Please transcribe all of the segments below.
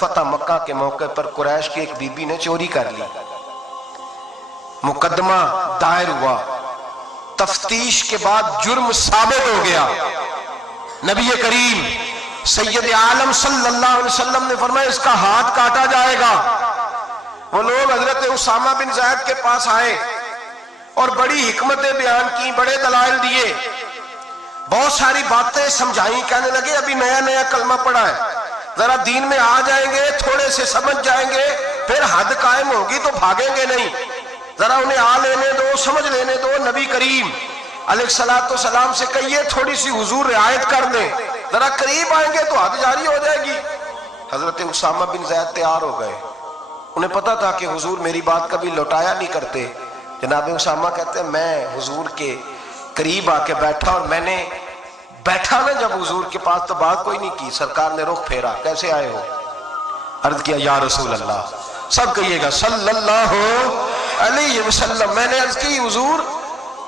فتح مکہ کے موقع پر قریش کی ایک بی بی نے چوری کر لی، مقدمہ دائر ہوا، تفتیش کے بعد جرم ثابت ہو گیا، نبی کریم سید عالم صلی اللہ علیہ وسلم نے فرمایا اس کا ہاتھ کاٹا جائے گا۔ وہ لوگ حضرت اسامہ بن زید کے پاس آئے اور بڑی حکمتیں بیان کی، بڑے دلائل دیے، بہت ساری باتیں سمجھائیں، کہنے لگے ابھی نیا نیا کلمہ پڑھا ہے، ذرا دین میں آ جائیں گے، تھوڑے سے سمجھ جائیں گے، پھر حد قائم ہوگی تو بھاگیں گے نہیں، ذرا انہیں آ لینے دو، سمجھ لینے دو۔ نبی کریم علیہ السلام سے کہیے تھوڑی سی حضور رعایت کر دیں، ذرا قریب آئیں گے تو حد جاری ہو جائے گی۔ حضرت اسامہ بن زید تیار ہو گئے، انہیں پتا تھا کہ حضور میری بات کبھی لوٹایا نہیں کرتے۔ جناب اسامہ کہتے ہیں میں حضور کے قریب آ کے بیٹھا، اور میں نے بیٹھا نا جب حضور کے پاس تو بات کوئی نہیں کی، سرکار نے رخ پھیرا، کیسے آئے ہو؟ عرض کیا یا رسول اللہ، سب کہیے گا صلی اللہ علیہ وسلم۔ میں نے عرض کی حضور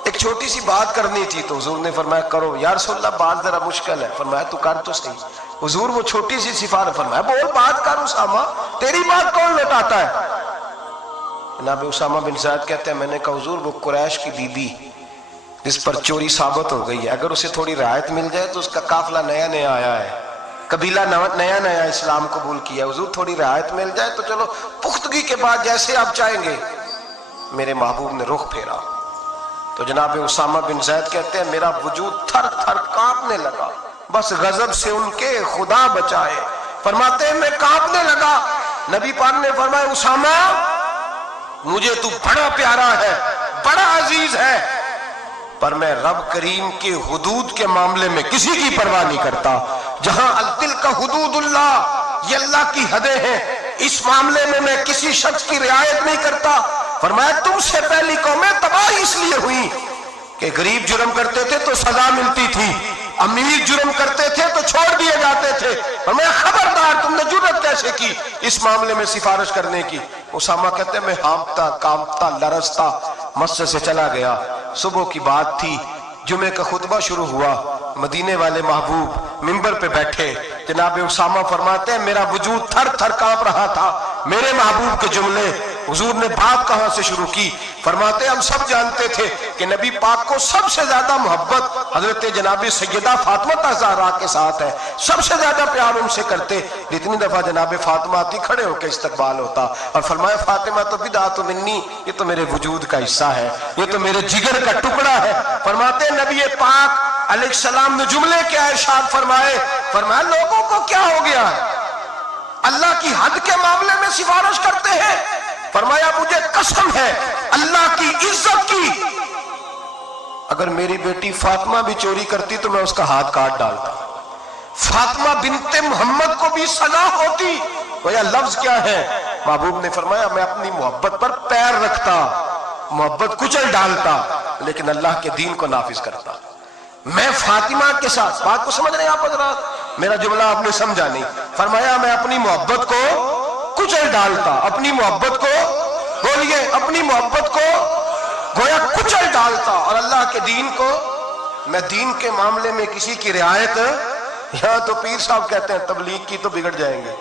ایک چھوٹی سی بات کرنی تھی، تو حضور نے فرمایا کرو۔ یا رسول اللہ بات ذرا مشکل ہے، فرمایا تو کر تو صحیح۔ حضور وہ چھوٹی سی سفارش، فرمایا بول بات کر اسامہ، تیری بات کون لوٹاتا ہے؟ جناب اسامہ بن زید کہتے ہیں میں نے کہا حضور وہ قریش کی بی بی جس پر چوری ثابت ہو گئی ہے، اگر اسے تھوڑی رعایت مل جائے تو اس کا قافلہ نیا نیا آیا ہے، قبیلہ نیا نیا اسلام قبول کیا، حضور تھوڑی رعایت مل جائے تو چلو پختگی کے بعد جیسے آپ چاہیں گے۔ میرے محبوب نے رخ پھیرا تو جناب اسامہ بن زید کہتے ہیں میرا وجود تھر تھر کانپنے لگا، بس غضب سے ان کے خدا بچائے۔ فرماتے ہیں میں کانپنے لگا، نبی پاک نے فرمایا اسامہ مجھے تو بڑا پیارا ہے، بڑا عزیز ہے، پر میں رب کریم کے حدود کے معاملے میں کسی کی پرواہ نہیں کرتا۔ جہاں تلک حدود اللہ، یہ اللہ کی حدیں ہیں، اس معاملے میں میں کسی شخص کی رعایت نہیں کرتا۔ فرمایا تم سے پہلی قومیں تباہ اس لیے ہوئی کہ غریب جرم کرتے تھے تو سزا ملتی تھی، امیر جرم کرتے تھے تو چھوڑ دیے جاتے تھے۔ فرمایا خبردار تم نے جرأت کیسے کی اس معاملے میں سفارش کرنے کی؟ اسامہ کہتے ہیں میں ہانپتا کانپتا لرزتا مسجد سے چلا گیا۔ صبح کی بات تھی، جمعے کا خطبہ شروع ہوا، مدینے والے محبوب منبر پہ بیٹھے، جناب اسامہ فرماتے ہیں میرا وجود تھر تھر کانپ رہا تھا، میرے محبوب کے جملے۔ حضور نے بات کہاں سے شروع کی؟ فرماتے ہم سب جانتے تھے کہ نبی پاک کو سب سے زیادہ محبت حضرت جناب سیدہ فاطمہ زہرا کے ساتھ ہے، سب سے زیادہ پیار ان سے کرتے۔ جتنی دفعہ جناب فاطمہ آتی کھڑے ہو کے استقبال ہوتا، اور فرمایا فاطمہ تو بدعۃ منی، یہ تو میرے وجود کا حصہ ہے، یہ تو میرے جگر کا ٹکڑا ہے۔ فرماتے نبی پاک علیہ السلام نے جملے کیا ارشاد فرمائے؟ فرمایا لوگوں کو کیا ہو گیا ہے، اللہ کی حد کے معاملے میں سفارش کرتے ہیں؟ فرمایا مجھے قسم ہے اللہ کی عزت کی، اگر میری بیٹی فاطمہ بھی چوری کرتی تو میں اس کا ہاتھ کاٹ ڈالتا، فاطمہ بنت محمد کو بھی سزا ہوتی۔ گویا لفظ کیا ہے؟ محبوب نے فرمایا میں اپنی محبت پر پیر رکھتا، محبت کچل ڈالتا، لیکن اللہ کے دین کو نافذ کرتا۔ میں فاطمہ کے ساتھ، بات کو سمجھ رہے ہیں آپ حضرات؟ میرا جملہ آپ نے سمجھا نہیں۔ فرمایا میں اپنی محبت کو کچل ڈالتا، اپنی محبت کو بولیے، اپنی محبت کو گویا کچل ڈالتا، اور اللہ کے دین کو، میں دین کے معاملے میں کسی کی رعایت، یہاں تو پیر صاحب کہتے ہیں تبلیغ کی تو بگڑ جائیں گے،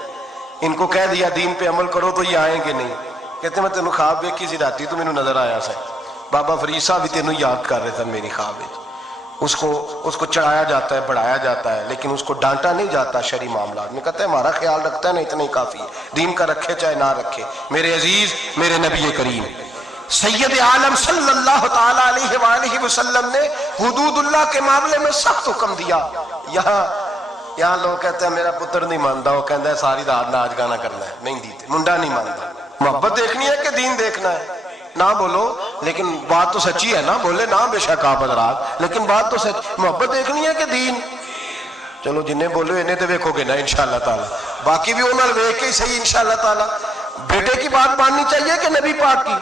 ان کو کہہ دیا دین پہ عمل کرو تو یہ آئیں گے نہیں۔ کہتے ہیں میں تینوں خواب دیکھی سی راتی تو مینوں نظر آیا سا، بابا فرید صاحب بھی تینوں یاد کر رہے تھے میری خواب میں۔ اس کو چڑھایا جاتا ہے، بڑھایا جاتا ہے، لیکن اس کو ڈانٹا نہیں جاتا شرعی معاملات میں۔ کہتا ہے ہمارا خیال رکھتا ہے نا اتنا ہی کافی ہے، دین کا رکھے چاہے نہ رکھے۔ میرے عزیز، میرے نبی کریم سید عالم صلی اللہ تعالی علیہ وآلہ وسلم نے حدود اللہ کے معاملے میں سخت حکم دیا۔ یہاں لوگ کہتے ہیں میرا پتر نہیں مانتا، وہ کہتا ہے ساری رات ناچ گانا کرنا ہے، نہیں دیتے، منڈا نہیں مانتا۔ محبت دیکھنی ہے کہ دین دیکھنا ہے؟ نہ بولو، لیکن بات تو سچی ہے نا، بولے نہ بے شک آپ حضرات، لیکن بات تو سچ، محبت دیکھنی ہے کہ دین؟ چلو جنہیں بولو انہیں تو دیکھو گے نا انشاءاللہ تعالی، باقی بھی انہوں نے دیکھ کے صحیح انشاءاللہ تعالی۔ بیٹے کی بات ماننی چاہیے کہ نبی پاک کی؟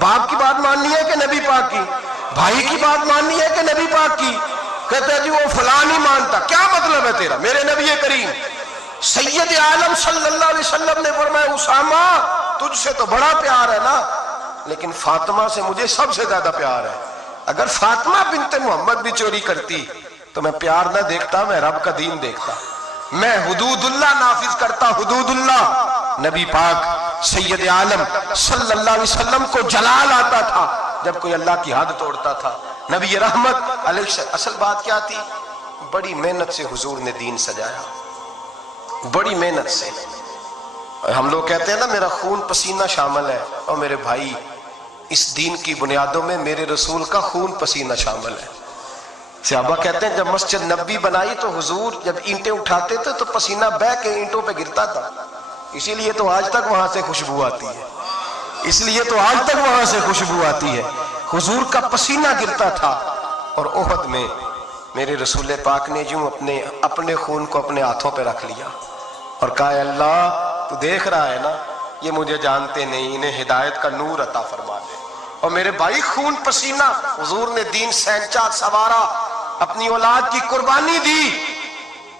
باپ کی بات ماننی ہے کہ نبی پاک کی؟ بھائی کی بات ماننی ہے کہ نبی پاک کی؟ کہتے ہیں جی وہ فلاں نہیں مانتا، کیا مطلب ہے تیرا؟ میرے نبی کریم سید عالم صلی اللہ علیہ وسلم نے فرمایا اسامہ تجھ سے تو بڑا پیار ہے نا، لیکن فاطمہ سے مجھے سب سے زیادہ پیار ہے۔ اگر فاطمہ بنت محمد بھی چوری کرتی تو میں پیار نہ دیکھتا، میں رب کا دین دیکھتا، میں حدود اللہ نافذ کرتا، حدود اللہ۔ نبی پاک سید عالم صلی اللہ علیہ وسلم کو جلال آتا تھا جب کوئی اللہ کی حد توڑتا تھا. نبی رحمت علیہ اصل بات کیا تھی؟ بڑی محنت سے حضور نے دین سجایا, بڑی محنت سے. ہم لوگ کہتے ہیں نا میرا خون پسینہ شامل ہے, اور میرے بھائی اس دین کی بنیادوں میں میرے رسول کا خون پسینہ شامل ہے. صحابہ کہتے ہیں جب مسجد نبی بنائی تو حضور جب اینٹیں اٹھاتے تھے تو پسینہ بہہ کے اینٹوں پہ گرتا تھا, اسی لیے تو آج تک وہاں سے خوشبو آتی ہے, اس لیے تو آج تک وہاں سے خوشبو آتی ہے. حضور کا پسینہ گرتا تھا. اور احد میں میرے رسول پاک نے یوں اپنے خون کو اپنے ہاتھوں پہ رکھ لیا اور کہا اے اللہ تو دیکھ رہا ہے نا یہ مجھے جانتے نہیں, انہیں ہدایت کا نور عطا فرما دے. اور میرے بھائی خون پسینہ حضور نے دین سینچا سوارا, اپنی اولاد کی قربانی دی.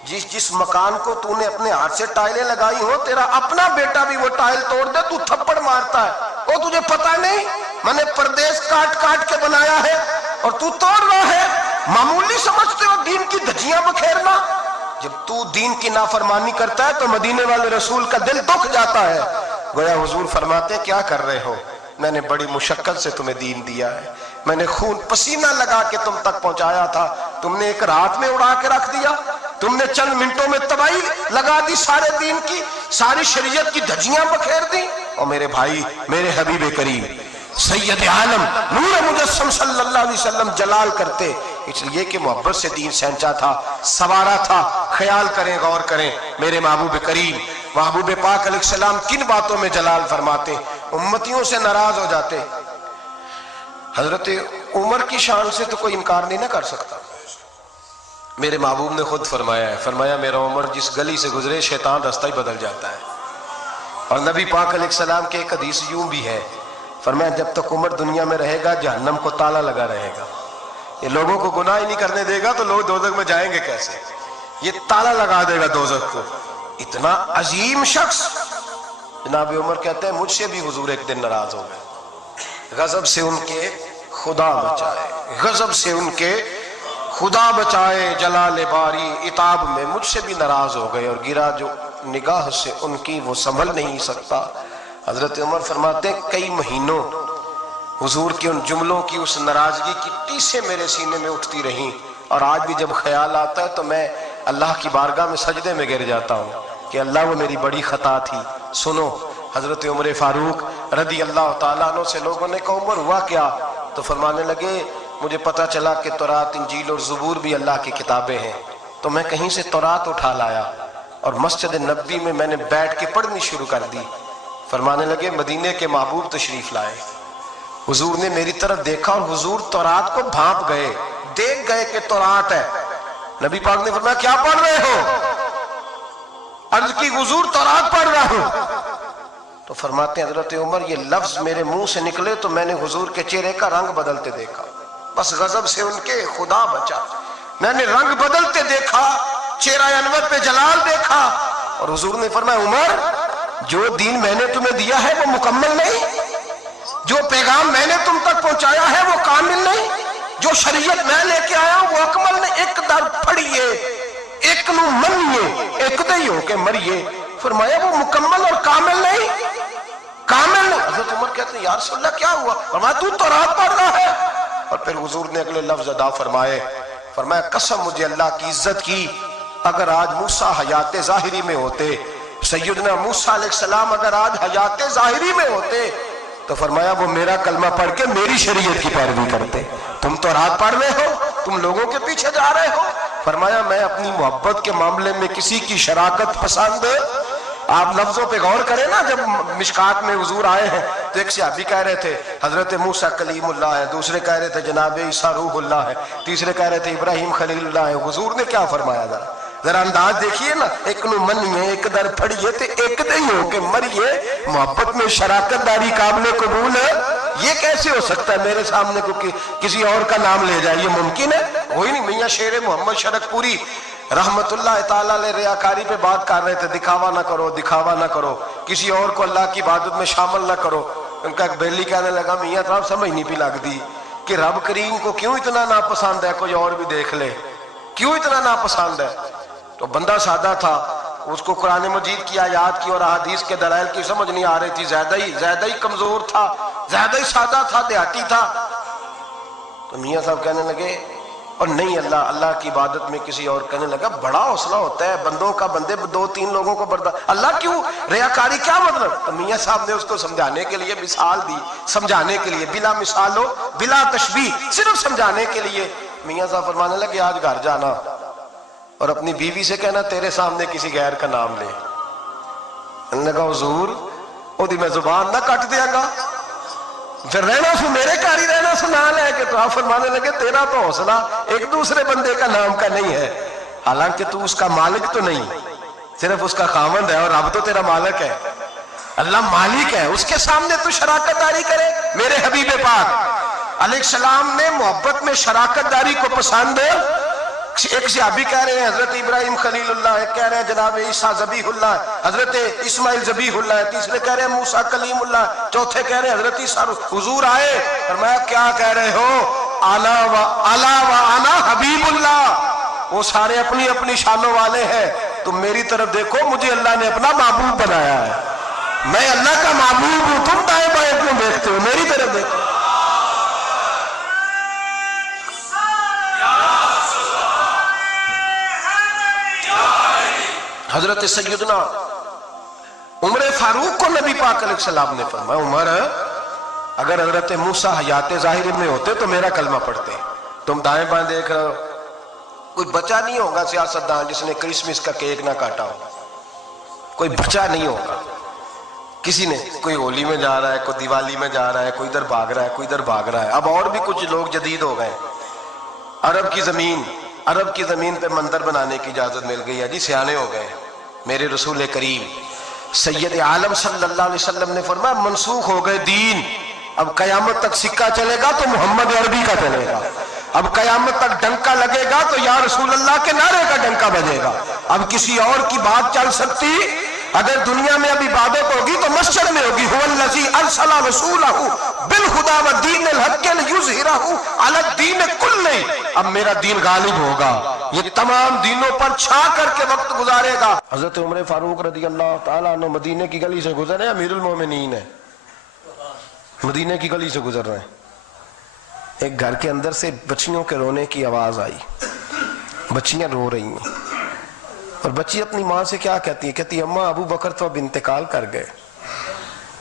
جس مکان کو تو نے اپنے ہاتھ سے ٹائلیں لگائی ہو تیرا اپنا بیٹا بھی وہ ٹائل توڑ دے تو تھپڑ مارتا ہے, وہ تجھے پتا نہیں میں نے پردیس کاٹ کاٹ کے بنایا ہے اور تو توڑ رہا ہے. معمولی سمجھتے ہو دین کی دھجیاں بکھیرنا؟ جب تو دین کی نافرمانی کرتا ہے تو مدینے والے رسول کا دل دکھ جاتا ہے. گویا حضور فرماتے ہیں کیا کر رہے ہو, میں نے بڑی مشقت سے تمہیں دین دیا ہے, میں نے خون پسینہ لگا کے تم تک پہنچایا تھا, تم نے ایک رات میں اڑا کے رکھ دیا, تم نے چند منٹوں میں تباہی لگا دی سارے دین کی, ساری شریعت کی دھجیاں بکھیر دی. اور میرے بھائی میرے حبیب کریم سید عالم نور مجسم صلی اللہ علیہ وسلم جلال کرتے اس لیے کہ محبت سے دین سینچا تھا, سوارا تھا. خیال کریں, غور کریں, میرے محبوب کریم محبوب پاک علیہ السلام کن باتوں میں جلال فرماتے, امتیوں سے ناراض ہو جاتے. حضرت عمر کی شان سے تو کوئی انکار نہیں نہ کر سکتا. میرے محبوب نے خود فرمایا ہے, فرمایا میرا عمر جس گلی سے گزرے شیطان راستہ ہی بدل جاتا ہے. اور نبی پاک علیہ السلام کے ایک حدیث یوں بھی ہے, فرمایا جب تک عمر دنیا میں رہے گا جہنم کو تالا لگا رہے گا, یہ لوگوں کو گناہ ہی نہیں کرنے دے گا تو لوگ دوزخ میں جائیں گے کیسے, یہ تالا لگا دے گا دوزخ کو. اتنا عظیم شخص جناب عمر کہتے ہیں مجھ سے بھی حضور ایک دن ناراض ہو گئے, غضب سے ان کے خدا بچائے, غضب سے ان کے خدا بچائے, جلال باری عتاب میں مجھ سے بھی ناراض ہو گئے, اور گرا جو نگاہ سے ان کی وہ سنبھل نہیں سکتا. حضرت عمر فرماتے ہیں کئی مہینوں حضور کے ان جملوں کی اس ناراضگی کی ٹیسیں میرے سینے میں اٹھتی رہیں, اور آج بھی جب خیال آتا ہے تو میں اللہ کی بارگاہ میں سجدے میں گر جاتا ہوں کہ اللہ وہ میری بڑی خطا تھی. سنو حضرت عمر فاروق رضی اللہ تعالیٰ عنہ سے لوگوں نے کہا عمر ہوا کیا, تو فرمانے لگے مجھے پتا چلا کہ تورات انجیل اور زبور بھی اللہ کی کتابیں ہیں, تو میں کہیں سے تورات اٹھا لایا اور مسجد نبی میں میں نے بیٹھ کے پڑھنی شروع کر دی. فرمانے لگے مدینے کے محبوب تشریف لائے, حضور نے میری طرف دیکھا اور حضور تورات کو بھانپ گئے, دیکھ گئے کہ تورات ہے. نبی پاک نے فرمایا کیا پڑھ رہے ہو؟ عرض کی حضور تورات پڑھ رہا ہوں. تو فرماتے ہیں حضرت عمر یہ لفظ میرے منہ سے نکلے تو میں نے حضور کے چہرے کا رنگ بدلتے دیکھا, بس غضب سے ان کے خدا بچا, میں نے رنگ بدلتے دیکھا, چہرہ انور پہ جلال دیکھا. اور حضور نے فرمایا عمر جو دین میں نے تمہیں دیا ہے وہ مکمل نہیں, جو پیغام میں نے تم تک پہنچایا ہے وہ کامل نہیں, جو شریعت میں لے کے آیا وہ اکمل نہیں. ایک در پھڑیے ایک نو منیے ایک دئی ہو کے مریے. فرمایا وہ مکمل اور کامل نہیں, کامل نہیں. حضرت عمر کہتے ہیں یا رسول اللہ کیا ہوا؟ فرمایا تو تورات پڑھ رہا ہے. اور پھر حضور نے اگلے لفظ ادا فرمائے, فرمایا قسم مجھے اللہ کی عزت کی اگر آج موسیٰ حیات ظاہری میں ہوتے, سیدنا موسیٰ علیہ السلام اگر آج حیات ظاہری میں ہوتے تو فرمایا وہ میرا کلمہ پڑھ کے میری شریعت کی پیروی کرتے. تم تورات پڑھ رہے ہو, تم لوگوں کے پیچھے جا رہے ہو. فرمایا میں اپنی محبت کے معاملے میں کسی کی شراکت پسند, آپ لفظوں پہ غور کریں نا, جب مشکات میں حضور آئے ہیں تو ایک صحابی کہہ رہے تھے حضرت موسیٰ کلیم اللہ ہے, دوسرے کہہ رہے تھے جناب عیسیٰ روح اللہ ہے, تیسرے کہہ رہے تھے ابراہیم خلیل اللہ ہے. حضور نے کیا فرمایا ذرا انداز دیکھیے نا, ایک نو منیے ایک در پھڑیے تے ایک دئی ہو کے مریے. محبت میں شراکت داری قابل قبول ہے, یہ کیسے ہو سکتا ہے میرے سامنے کو کسی اور کا نام لے جائے, یہ ممکن ہے؟ وہی نہیں. میاں شیر محمد شرک پوری رحمت اللہ تعالیٰ علیہ ریاکاری پہ بات کر رہے تھے, دکھاوا نہ کرو, دکھاوا نہ کرو, کسی اور کو اللہ کی عبادت میں شامل نہ کرو. ان کا ایک بیلی کہنے لگا میاں صاحب سمجھ نہیں بھی لگ دی کہ رب کریم کو کیوں اتنا ناپسند ہے کوئی اور بھی دیکھ لے, کیوں اتنا ناپسند ہے؟ تو بندہ سادہ تھا, اس کو قرآن مجید کی آیات کی اور احادیث کے دلائل کی سمجھ نہیں آ رہی تھی، زیادہ ہی کمزور تھا، زیادہ ہی سادہ تھا، دیہاتی تھا. تو میاں صاحب کہنے لگے اور نہیں اللہ کی عبادت میں کسی اور. کہنے لگا بڑا حوصلہ ہوتا ہے بندوں کا، بندے 2-3 لوگوں کو برداشت، اللہ کیوں ریاکاری کیا مطلب. تو میاں صاحب نے اس کو سمجھانے کے لیے مثال دی، سمجھانے کے لیے بلا مثال ہو بلا تشبیہ، صرف سمجھانے کے لیے. میاں صاحب فرمانے لگے آج گھر جانا اور اپنی بیوی سے کہنا تیرے سامنے کسی غیر کا نام لے. انہوں نے کہا حضور وہ دی میں زبان نہ کٹ دیا گا، پھر رہنا سو میرے گھر ہی رہنا سو نہ لے کے. تو آپ فرمانے لگے تیرا تو حوصلہ ایک دوسرے بندے کا نام کا نہیں ہے، حالانکہ تو اس کا مالک تو نہیں، صرف اس کا خاوند ہے، اور اب تو تیرا مالک ہے، اللہ مالک ہے. اس کے سامنے تو شراکت داری کرے. میرے حبیب پاک علیہ السلام نے محبت میں شراکت داری کو پسند. ایک صحابی کہہ رہے ہیں حضرت ابراہیم خلیل اللہ، ایک کہہ رہے ہیں جناب عیسیٰ ذبیح اللہ، حضرت اسماعیل ذبیح اللہ، تیسرے کہہ رہے ہیں موسیٰ کلیم اللہ، چوتھے کہہ رہے ہیں حضرت عیسیٰ. حضور آئے فرمایا کیا کہہ رہے ہو؟ الا و انا حبیب اللہ. وہ سارے اپنی اپنی شانوں والے ہیں، تم میری طرف دیکھو، مجھے اللہ نے اپنا محبوب بنایا ہے، میں اللہ کا محبوب ہوں. تم دائیں بائیں کیوں دیکھتے ہو؟ میری طرف دیکھو. حضرت سیدنا عمر فاروق کو نبی پاک علیہ السلام نے فرمایا عمر اگر حضرت موسیٰ حیات ظاہر میں ہوتے تو میرا کلمہ پڑھتے. تم دائیں بائیں دیکھ رہے ہو، کوئی بچہ نہیں ہوگا سیاستدان جس نے کرسمس کا کیک نہ کاٹا ہو، کوئی بچہ نہیں ہوگا. کسی نے کوئی ہولی میں جا رہا ہے، کوئی دیوالی میں جا رہا ہے، کوئی ادھر بھاگ رہا ہے، کوئی ادھر بھاگ رہا ہے. اب اور بھی کچھ لوگ جدید ہو گئے. عرب کی زمین پہ مندر بنانے کی اجازت مل گئی ہے جی، سیانے ہو گئے. میرے رسول کریم سید عالم صلی اللہ علیہ وسلم نے فرمایا منسوخ ہو گئے دین. اب قیامت تک سکہ چلے گا تو محمد عربی کا چلے گا، اب قیامت تک ڈنکا لگے گا تو یا رسول اللہ کے نعرے کا ڈنکا بجے گا. اب کسی اور کی بات چل سکتی؟ اگر دنیا میں اب عبادت ہوگی تو مسجد میں ہوگی. هو الذی ارسل رسولہ بالہدی ودین الحق لیظہرہ علی الدین کلہ. اب میرا دین غالب ہوگا، یہ تمام دینوں پر چھا کر کے وقت گزارے گا. حضرت عمر فاروق رضی اللہ تعالیٰ عنہ مدینے کی گلی سے گزرے، امیر المومنین ہے، مدینے کی گلی سے گزر رہے ہیں. ایک گھر کے اندر سے بچیوں کے رونے کی آواز آئی. بچیاں رو رہی ہیں اور بچی اپنی ماں سے کیا کہتی ہے؟ کہتی ہے اماں ابو بکر تو اب انتقال کر گئے.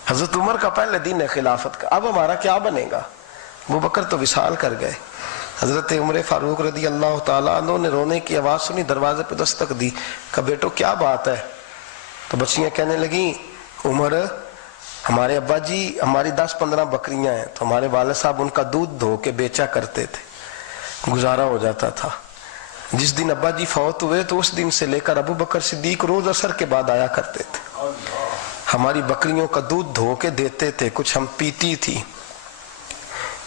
حضرت عمر کا پہلے دن ہے خلافت کا، اب ہمارا کیا بنے گا؟ ابو بکر تو وصال کر گئے. حضرت عمر فاروق رضی اللہ تعالیٰ عنہ نے رونے کی آواز سنی، دروازے پہ دستک دی، کہا بیٹو کیا بات ہے؟ تو بچیاں کہنے لگیں عمر ہمارے ابا جی ہماری 10-15 بکریاں ہیں، تو ہمارے والد صاحب ان کا دودھ دھو کے بیچا کرتے تھے، گزارا ہو جاتا تھا. جس دن ابا جی فوت ہوئے تو اس دن سے لے کر ابو بکر صدیق روز عصر کے بعد آیا کرتے تھے، ہماری بکریوں کا دودھ دھو کے دیتے تھے، کچھ ہم پیتی تھی،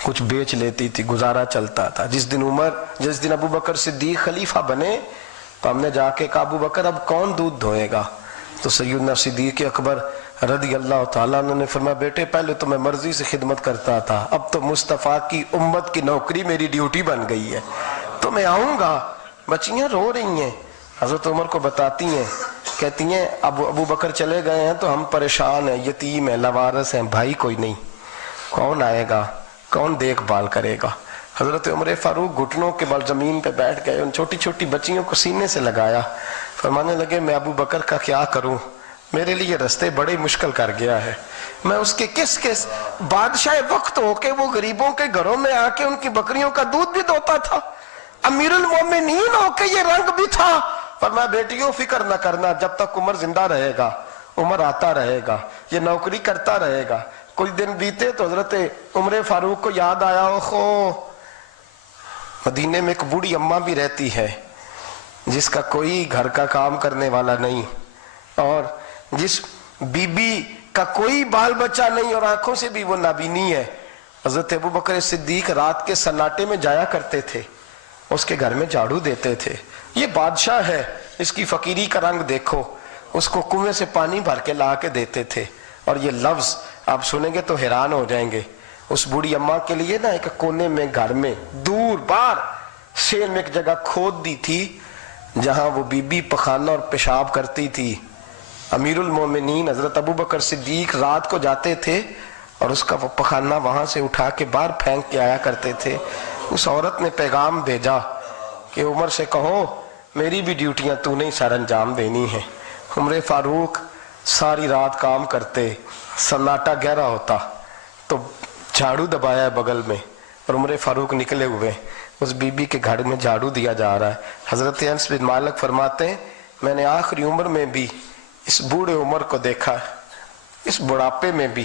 کچھ بیچ لیتی تھی، گزارا چلتا تھا. جس دن ابو بکر صدیق خلیفہ بنے تو ہم نے جا کے کہا ابو بکر اب کون دودھ دھوئے گا؟ تو سیدنا صدیق اکبر رضی اللہ تعالیٰ عنہ نے فرمایا بیٹے پہلے تو میں مرضی سے خدمت کرتا تھا، اب تو مصطفیٰ کی امت کی نوکری میری ڈیوٹی بن گئی ہے، تو میں آؤں گا. بچیاں رو رہی ہیں، حضرت عمر کو بتاتی ہیں، کہتی ہیں ابو بکر چلے گئے ہیں تو ہم پریشان ہیں، یتیم ہیں، لاوارث ہیں، بھائی کوئی نہیں، کون آئے گا، کون دیکھ بھال کرے گا؟ حضرت عمر فاروق گھٹنوں کے بل زمین پہ بیٹھ گئے، ان چھوٹی چھوٹی بچیوں کو سینے سے لگایا، فرمانے لگے میں ابو بکر کا کیا کروں، میرے لیے رستے بڑے مشکل کر گیا ہے، میں اس کے کس بادشاہ وقت ہو کے وہ غریبوں کے گھروں میں آ کے ان کی بکریوں کا دودھ بھی دوتا تھا، امیر المومنین ہو کے یہ رنگ بھی تھا. فرمایا بیٹیوں فکر نہ کرنا، جب تک عمر زندہ رہے گا، عمر آتا رہے گا، یہ نوکری کرتا رہے گا. کچھ دن بیتے تو حضرت عمر فاروق کو یاد آیا اوہو مدینے میں ایک بوڑھی اماں بھی رہتی ہے جس کا کوئی گھر کا کام کرنے والا نہیں، اور جس بی بی کا کوئی بال بچہ نہیں اور آنکھوں سے بھی وہ نابینی ہے. حضرت ابو بکر صدیق رات کے سناٹے میں جایا کرتے تھے، اس کے گھر میں جھاڑو دیتے تھے. یہ بادشاہ ہے، اس کی فقیری کا رنگ دیکھو، اس کو کنویں سے پانی بھر کے لا کے دیتے تھے. اور یہ لفظ آپ سنیں گے تو حیران ہو جائیں گے. اس بوڑھی اماں کے لیے نا ایک کونے میں گھر میں دور بار شیر میں ایک جگہ کھود دی تھی جہاں وہ بی بی پخانہ اور پیشاب کرتی تھی، امیر المومنین حضرت ابو بکر صدیق رات کو جاتے تھے اور اس کا وہ پخانہ وہاں سے اٹھا کے باہر پھینک کے آیا کرتے تھے۔ اس عورت نے پیغام بھیجا کہ عمر سے کہو میری بھی ڈیوٹیاں تو نے سر انجام دینی ہیں۔ عمر فاروق ساری رات کام کرتے، سناٹا گہرا ہوتا تو جھاڑو دبایا ہے بغل میں، اور عمر فاروق نکلے ہوئے اس بی بی کے گھر میں جھاڑو دیا جا رہا ہے۔ حضرت انس بن مالک فرماتے ہیں میں نے آخری عمر میں بھی اس بوڑھے عمر کو دیکھا ہے، اس بڑھاپے میں بھی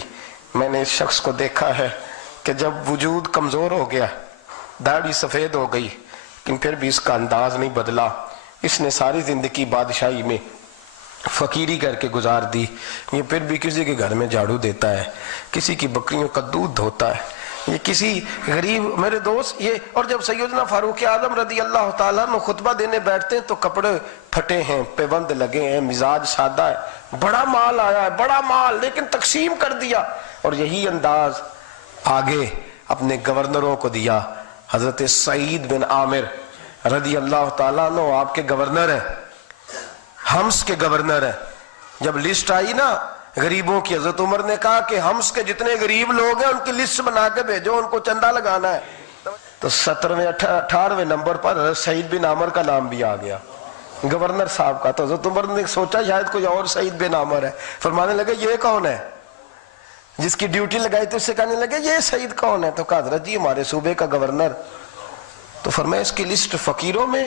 میں نے اس شخص کو دیکھا ہے کہ جب وجود کمزور ہو گیا، داڑھی سفید ہو گئی، لیکن پھر بھی اس کا انداز نہیں بدلا۔ اس نے ساری زندگی بادشاہی میں فقیری کر کے گزار دی، یہ پھر بھی کسی کے گھر میں جھاڑو دیتا ہے، کسی کی بکریوں کا دودھ دھوتا ہے، یہ کسی غریب میرے دوست یہ۔ اور جب سیدنا فاروق اعظم رضی اللہ تعالیٰ عنہ خطبہ دینے بیٹھتے ہیں تو کپڑے پھٹے ہیں، پیوند لگے ہیں، مزاج سادہ ہے، بڑا مال آیا ہے، بڑا مال، لیکن تقسیم کر دیا، اور یہی انداز آگے اپنے گورنروں کو دیا۔ حضرت سعید بن عامر رضی اللہ تعالیٰ عنہ آپ کے گورنر ہیں، حمص کے گورنر ہیں۔ جب لسٹ آئی نا غریبوں کی، حضرت عمر نے کہا کہ حمص کے جتنے غریب لوگ ہیں ان کی لسٹ بنا کے بھیجو، ان کو چندہ لگانا ہے۔ تو 17ویں 18ویں نمبر پر حضرت سعید بن عامر کا نام بھی آ گیا، گورنر صاحب کا۔ تو حضرت عمر نے سوچا شاید کوئی اور سعید بن عامر ہے، فرمانے لگے یہ کون ہے؟ جس کی ڈیوٹی لگائی تھی اس سے کہنے لگے یہ سعید کون ہے؟ تو کہا حضرت جی ہمارے صوبے کا گورنر۔ تو فرمایا اس کی لسٹ فقیروں میں؟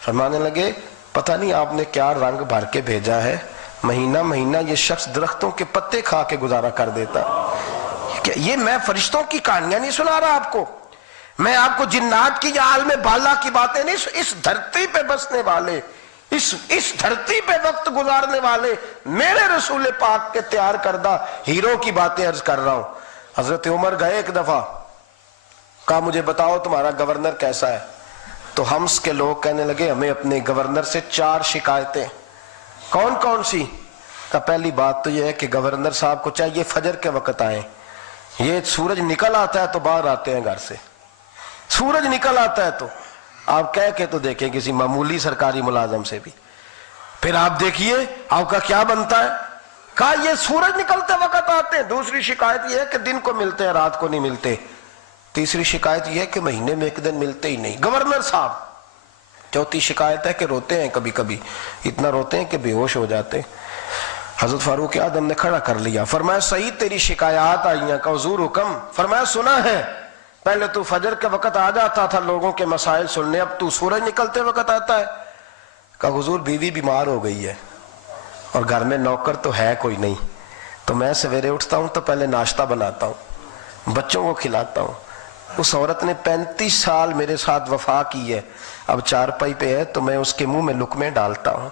فرمانے لگے پتہ نہیں آپ نے کیا رنگ بھر کے بھیجا ہے، مہینہ مہینہ یہ شخص درختوں کے پتے کھا کے گزارا کر دیتا ہے۔ یہ میں فرشتوں کی کہانیاں نہیں سنا رہا آپ کو، میں آپ کو جنات کی یا عالم بالا کی باتیں نہیں، اس دھرتی پہ بسنے والے، اس دھرتی پہ وقت گزارنے والے میرے رسول پاک کے تیار کردہ ہیرو کی باتیں عرض کر رہا ہوں۔ حضرت عمر گئے ایک دفعہ، کہا مجھے بتاؤ تمہارا گورنر کیسا ہے؟ تو حمص کے لوگ کہنے لگے ہمیں اپنے گورنر سے 4 شکایتیں۔ کون کون سی؟ کہ پہلی بات تو یہ ہے کہ گورنر صاحب کو چاہیے فجر کے وقت آئیں، یہ سورج نکل آتا ہے تو باہر آتے ہیں گھر سے، سورج نکل آتا ہے تو آپ کہہ کے تو دیکھیں کسی معمولی سرکاری ملازم سے بھی، پھر آپ دیکھیے آپ کا کیا بنتا ہے۔ کہا یہ سورج نکلتے وقت آتے ہیں۔ دوسری شکایت یہ ہے کہ دن کو ملتے ہیں رات کو نہیں ملتے۔ تیسری شکایت یہ ہے کہ مہینے میں ایک دن ملتے ہی نہیں گورنر صاحب۔ چوتھی شکایت ہے کہ روتے ہیں، کبھی کبھی اتنا روتے ہیں کہ بے ہوش ہو جاتے ہیں۔ حضرت فاروق اعظم نے کھڑا کر لیا، فرمایا سعید تیری شکایات آئی ہیں؟ کہ حضور حکم۔ فرمایا سنا ہے پہلے تو فجر کے وقت آ جاتا تھا لوگوں کے مسائل سننے، اب تو سورج نکلتے وقت آتا ہے۔ کہ حضور بیوی بیمار ہو گئی ہے اور گھر میں نوکر تو ہے کوئی نہیں، تو میں سویرے اٹھتا ہوں تو پہلے ناشتہ بناتا ہوں، بچوں کو کھلاتا ہوں۔ اس عورت نے 35 سال میرے ساتھ وفا کی ہے، اب چارپائی پہ ہے تو میں اس کے منہ میں لقمے ڈالتا ہوں۔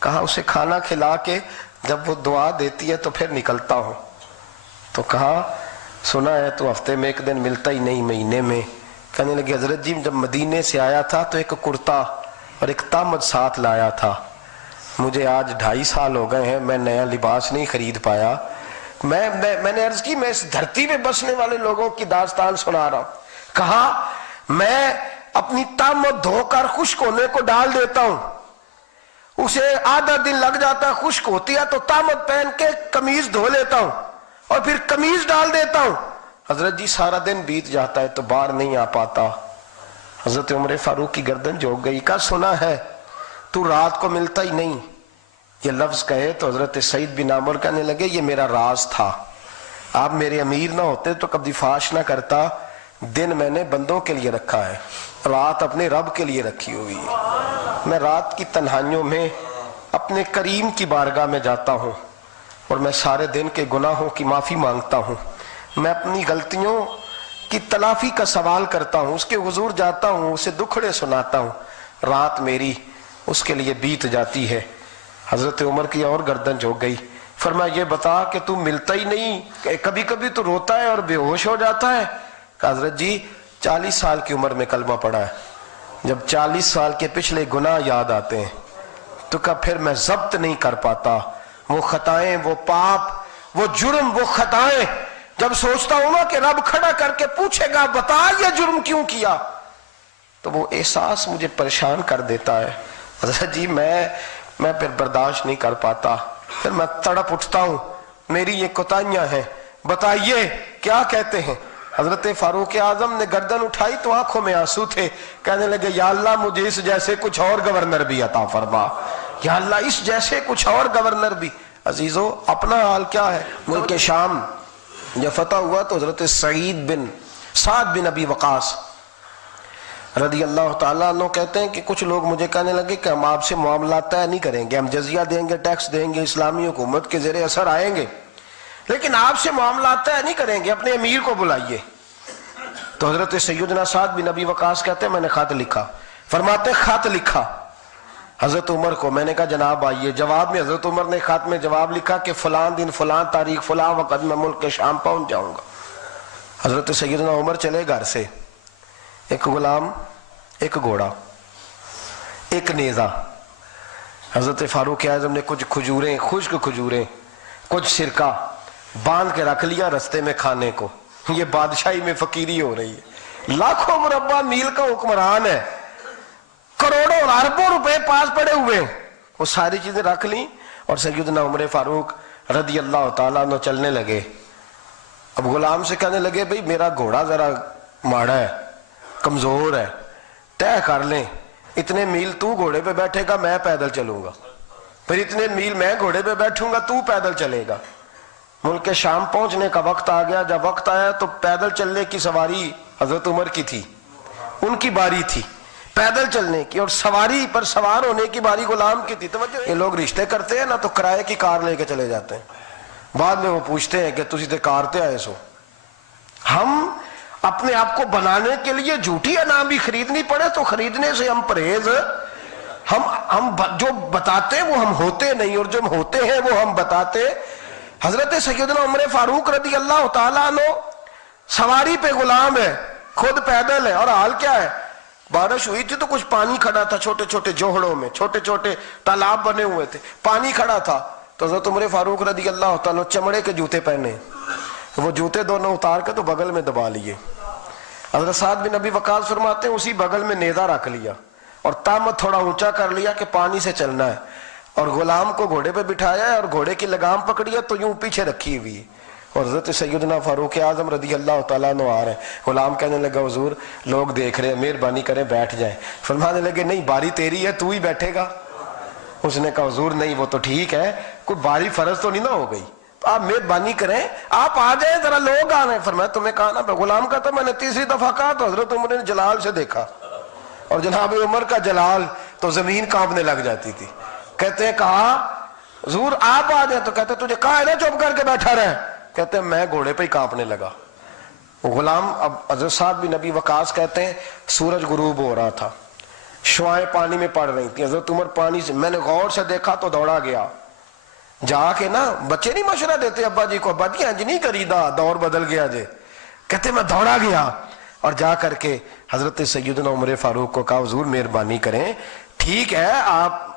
کہا اسے کھانا کھلا کے جب وہ دعا دیتی ہے تو پھر نکلتا ہوں۔ تو کہا سنا ہے تو ہفتے میں ایک دن ملتا ہی نہیں، مہینے میں۔ کہنے لگے حضرت جی جب مدینے سے آیا تھا تو ایک کرتا اور ایک تامد ساتھ لایا تھا، مجھے آج 2.5 سال ہو گئے ہیں، میں نیا لباس نہیں خرید پایا۔ میں نے عرض کی میں اس دھرتی پہ بسنے والے لوگوں کی داستان سنا رہا ہوں۔ کہا میں اپنی تامد دھو کر خشک ہونے کو ڈال دیتا ہوں، اسے آدھا دن لگ جاتا ہے، خشک ہوتی ہے تو تامد پہن کے قمیض دھو لیتا ہوں اور پھر قمیض ڈال دیتا ہوں۔ حضرت جی سارا دن بیت جاتا ہے تو باہر نہیں آ پاتا۔ حضرت عمر فاروق کی گردن جھک گئی۔ کہا سنا ہے تو رات کو ملتا ہی نہیں، یہ لفظ کہے تو حضرت سعید بن عامر کہنے لگے یہ میرا راز تھا، آپ میرے امیر نہ ہوتے تو کبھی فاش نہ کرتا، دن میں نے بندوں کے لیے رکھا ہے، رات اپنے رب کے لیے رکھی ہوئی ہے۔ میں رات کی تنہائیوں میں اپنے کریم کی بارگاہ میں جاتا ہوں اور میں سارے دن کے گناہوں کی معافی مانگتا ہوں، میں اپنی غلطیوں کی تلافی کا سوال کرتا ہوں، اس کے حضور جاتا ہوں، اسے دکھڑے سناتا ہوں، رات میری اس کے لیے بیت جاتی ہے۔ حضرت عمر کی اور گردن جھک گئی۔ فرمایا یہ بتا کہ تو ملتا ہی نہیں، کبھی کبھی تو روتا ہے اور بے ہوش ہو جاتا ہے۔ کہ حضرت جی 40 سال کی عمر میں کلمہ پڑھا ہے، جب 40 سال کے پچھلے گناہ یاد آتے ہیں تو کہا پھر میں ضبط نہیں کر پاتا، وہ خطائیں، وہ پاپ، وہ جرم، وہ خطائیں جب سوچتا ہوں نا کہ رب کھڑا کر کے پوچھے گا بتا یہ جرم کیوں کیا، تو وہ احساس مجھے پریشان کر دیتا ہے۔ حضرت جی میں پھر برداشت نہیں کر پاتا، پھر میں تڑپ اٹھتا ہوں، میری یہ کوتاہیاں ہیں، بتائیے کیا کہتے ہیں؟ حضرت فاروق اعظم نے گردن اٹھائی تو آنکھوں میں آنسو تھے، کہنے لگے یا اللہ مجھے اس جیسے کچھ اور گورنر بھی عطا فرما، یا اللہ اس جیسے کچھ اور گورنر بھی۔ عزیزو اپنا حال کیا ہے؟ ملک شام جب فتح ہوا تو حضرت سعد بن ابی وقاص رضی اللہ تعالیٰ عنہ کہتے ہیں کہ کچھ لوگ مجھے کہنے لگے کہ ہم آپ سے معاملات طے نہیں کریں گے، ہم جزیہ دیں گے، ٹیکس دیں گے، اسلامی حکومت کے زیر اثر آئیں گے، لیکن آپ سے معاملات طے نہیں کریں گے، اپنے امیر کو بلائیے۔ تو حضرت سیدنا سعد بن ابی وقاص کہتے ہیں میں نے خط لکھا، فرماتے خط لکھا حضرت عمر کو، میں نے کہا جناب آئیے، جواب میں حضرت عمر نے خط میں جواب لکھا کہ فلاں دن فلاں تاریخ فلاں وقت میں ملک کے شام پہنچ جاؤں گا۔ حضرت سیدنا عمر چلے گھر سے، ایک غلام، ایک گھوڑا، ایک نیزہ۔ حضرت فاروق اعظم نے کچھ کھجوریں، خشک کھجوریں، کچھ سرکہ باندھ کے رکھ لیا رستے میں کھانے کو۔ یہ بادشاہی میں فقیری ہو رہی ہے، لاکھوں مربع میل کا حکمران ہے، کروڑوں اربوں روپے پاس پڑے ہوئے، وہ ساری چیزیں رکھ لیں اور سیدنا عمر فاروق رضی اللہ تعالیٰ عنہ چلنے لگے۔ اب غلام سے کہنے لگے بھئی میرا گھوڑا ذرا ماڑا ہے، کمزور ہے، طے کر لیں اتنے میل تو گھوڑے پہ بیٹھے گا میں پیدل چلوں گا، پھر اتنے میل میں گھوڑے پہ بیٹھوں گا تو پیدل چلے گا۔ ملک شام پہنچنے کا وقت آ گیا، جب وقت آیا تو پیدل چلنے کی سواری حضرت عمر کی تھی، ان کی باری تھی پیدل چلنے کی، اور سواری پر سوار ہونے کی باری غلام کی تھی۔ توجہ، یہ لوگ رشتے کرتے ہیں نا تو کرائے کی کار لے کے چلے جاتے ہیں، بعد میں وہ پوچھتے ہیں کہ تسی تے کار تے آئے سو۔ ہم اپنے آپ کو بنانے کے لیے جھوٹی انعام بھی خریدنی پڑے تو خریدنے سے ہم پرہیز، ہم جو بتاتے ہیں وہ ہم ہوتے نہیں، اور جو ہم ہوتے ہیں وہ ہم بتاتے۔ حضرت سیدنا عمر فاروق رضی اللہ تعالیٰ عنہ سواری پہ غلام ہے، خود پیدل ہے، اور حال کیا ہے؟ بارش ہوئی تھی تو کچھ پانی کھڑا تھا، چھوٹے چھوٹے جوہڑوں میں چھوٹے چھوٹے تالاب بنے ہوئے تھے، پانی کھڑا تھا، تو حضرت عمر فاروق رضی اللہ تعالیٰ چمڑے کے جوتے پہنے، وہ جوتے دونوں اتار کے تو بغل میں دبا لیے۔ حضرت سعد بن ابی وقاص فرماتے ہیں اسی بغل میں نیزہ رکھ لیا اور تامت تھوڑا اونچا کر لیا کہ پانی سے چلنا ہے، اور غلام کو گھوڑے پہ بٹھایا ہے اور گھوڑے کی لگام پکڑی ہے تو یوں پیچھے رکھی ہوئی ہے، اور حضرت سیدنا فاروق اعظم رضی اللہ تعالیٰ عنہ آ رہے ہیں۔ غلام کہنے لگا حضور لوگ دیکھ رہے ہیں، مہربانی کریں بیٹھ جائیں۔ فرمانے لگے نہیں باری تیری ہے، تو ہی بیٹھے گا۔ اس نے کہا حضور نہیں وہ تو ٹھیک ہے، کوئی باری فرض تو نہیں نہ ہو گئی، آپ مہربانی کریں آپ آ جائیں، ذرا لوگ آ رہے ہیں۔ فرمایا تمہیں کہا نا، غلام کہتا میں نے تیسری دفعہ کہا تو حضرت عمر نے جلال سے دیکھا، اور جناب عمر کا جلال تو زمین کانپنے لگ جاتی تھی۔ کہتے ہیں کہا حضور آپ آ جائیں، تو کہتے تجھے کہا ہے نا چپ کر کے بیٹھا رہے، کہتے ہیں میں گھوڑے پہ ہی کانپنے لگا۔ غلام اب حضرت سعد بن ابی وقاص کہتے ہیں سورج غروب ہو رہا تھا، شعائیں پانی میں پڑ رہی تھیں، حضرت عمر پانی سے، میں نے غور سے دیکھا تو دوڑا گیا، جا کے نا بچے نہیں مشورہ دیتے ابا جی کو، ابا جی انج نہیں کریدا دور بدل گیا جے، کہتے میں دوڑا گیا اور جا کر کے حضرت سیدنا عمر فاروق کو کہا حضور مہربانی کریں، ٹھیک ہے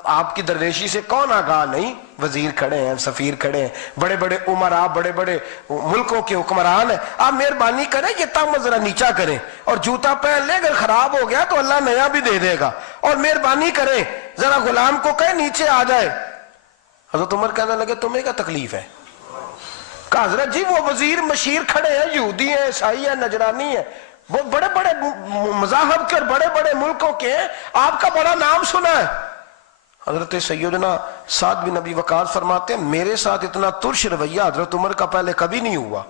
آپ کی درویشی سے کون آگاہ نہیں، وزیر کھڑے ہیں، سفیر کھڑے ہیں، بڑے بڑے عمراء، بڑے بڑے ملکوں کے حکمران ہیں، آپ مہربانی کریں یہ تامت ذرا نیچا کریں، اور جوتا پہن لے، اگر خراب ہو گیا تو اللہ نیا بھی دے دے گا، اور مہربانی کریں ذرا غلام کو کہیں نیچے آ جائے۔ حضرت عمر کہنے لگے تمہیں کیا تکلیف ہے؟ کہا حضرت جی وہ وزیر مشیر کھڑے ہیں، یہودی ہیں، عیسائی ہیں، نجرانی ہیں، وہ بڑے بڑے مذاہب کے اور بڑے بڑے ملکوں کے ہیں، آپ کا بڑا نام سنا ہے۔ حضرت سیدنا سعد بن ابی وقاص فرماتے ہیں میرے ساتھ اتنا ترش رویہ حضرت عمر کا پہلے کبھی نہیں ہوا،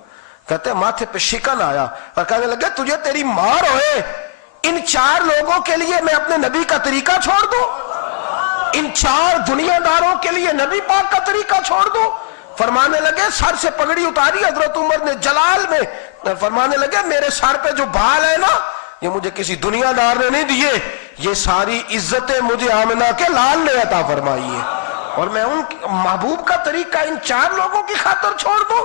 کہتے ہیں ماتھے پہ شکن آیا اور کہنے لگے تجھے تیری مار ہوئے، ان 4 لوگوں کے لیے میں اپنے نبی کا طریقہ چھوڑ دوں، ان 4 دنیا داروں کے لیے نبی پاک کا طریقہ چھوڑ دوں؟ فرمانے لگے سر سے پگڑی اتاری حضرت عمر نے جلال میں، فرمانے لگے میرے سر پہ جو بال ہے نا یہ مجھے کسی دنیا دار نے نہیں دیے، یہ ساری عزتیں مجھے آمنہ کے لال نے عطا فرمائی ہے، اور میں ان محبوب کا طریقہ ان 4 لوگوں کی خاطر چھوڑ دوں؟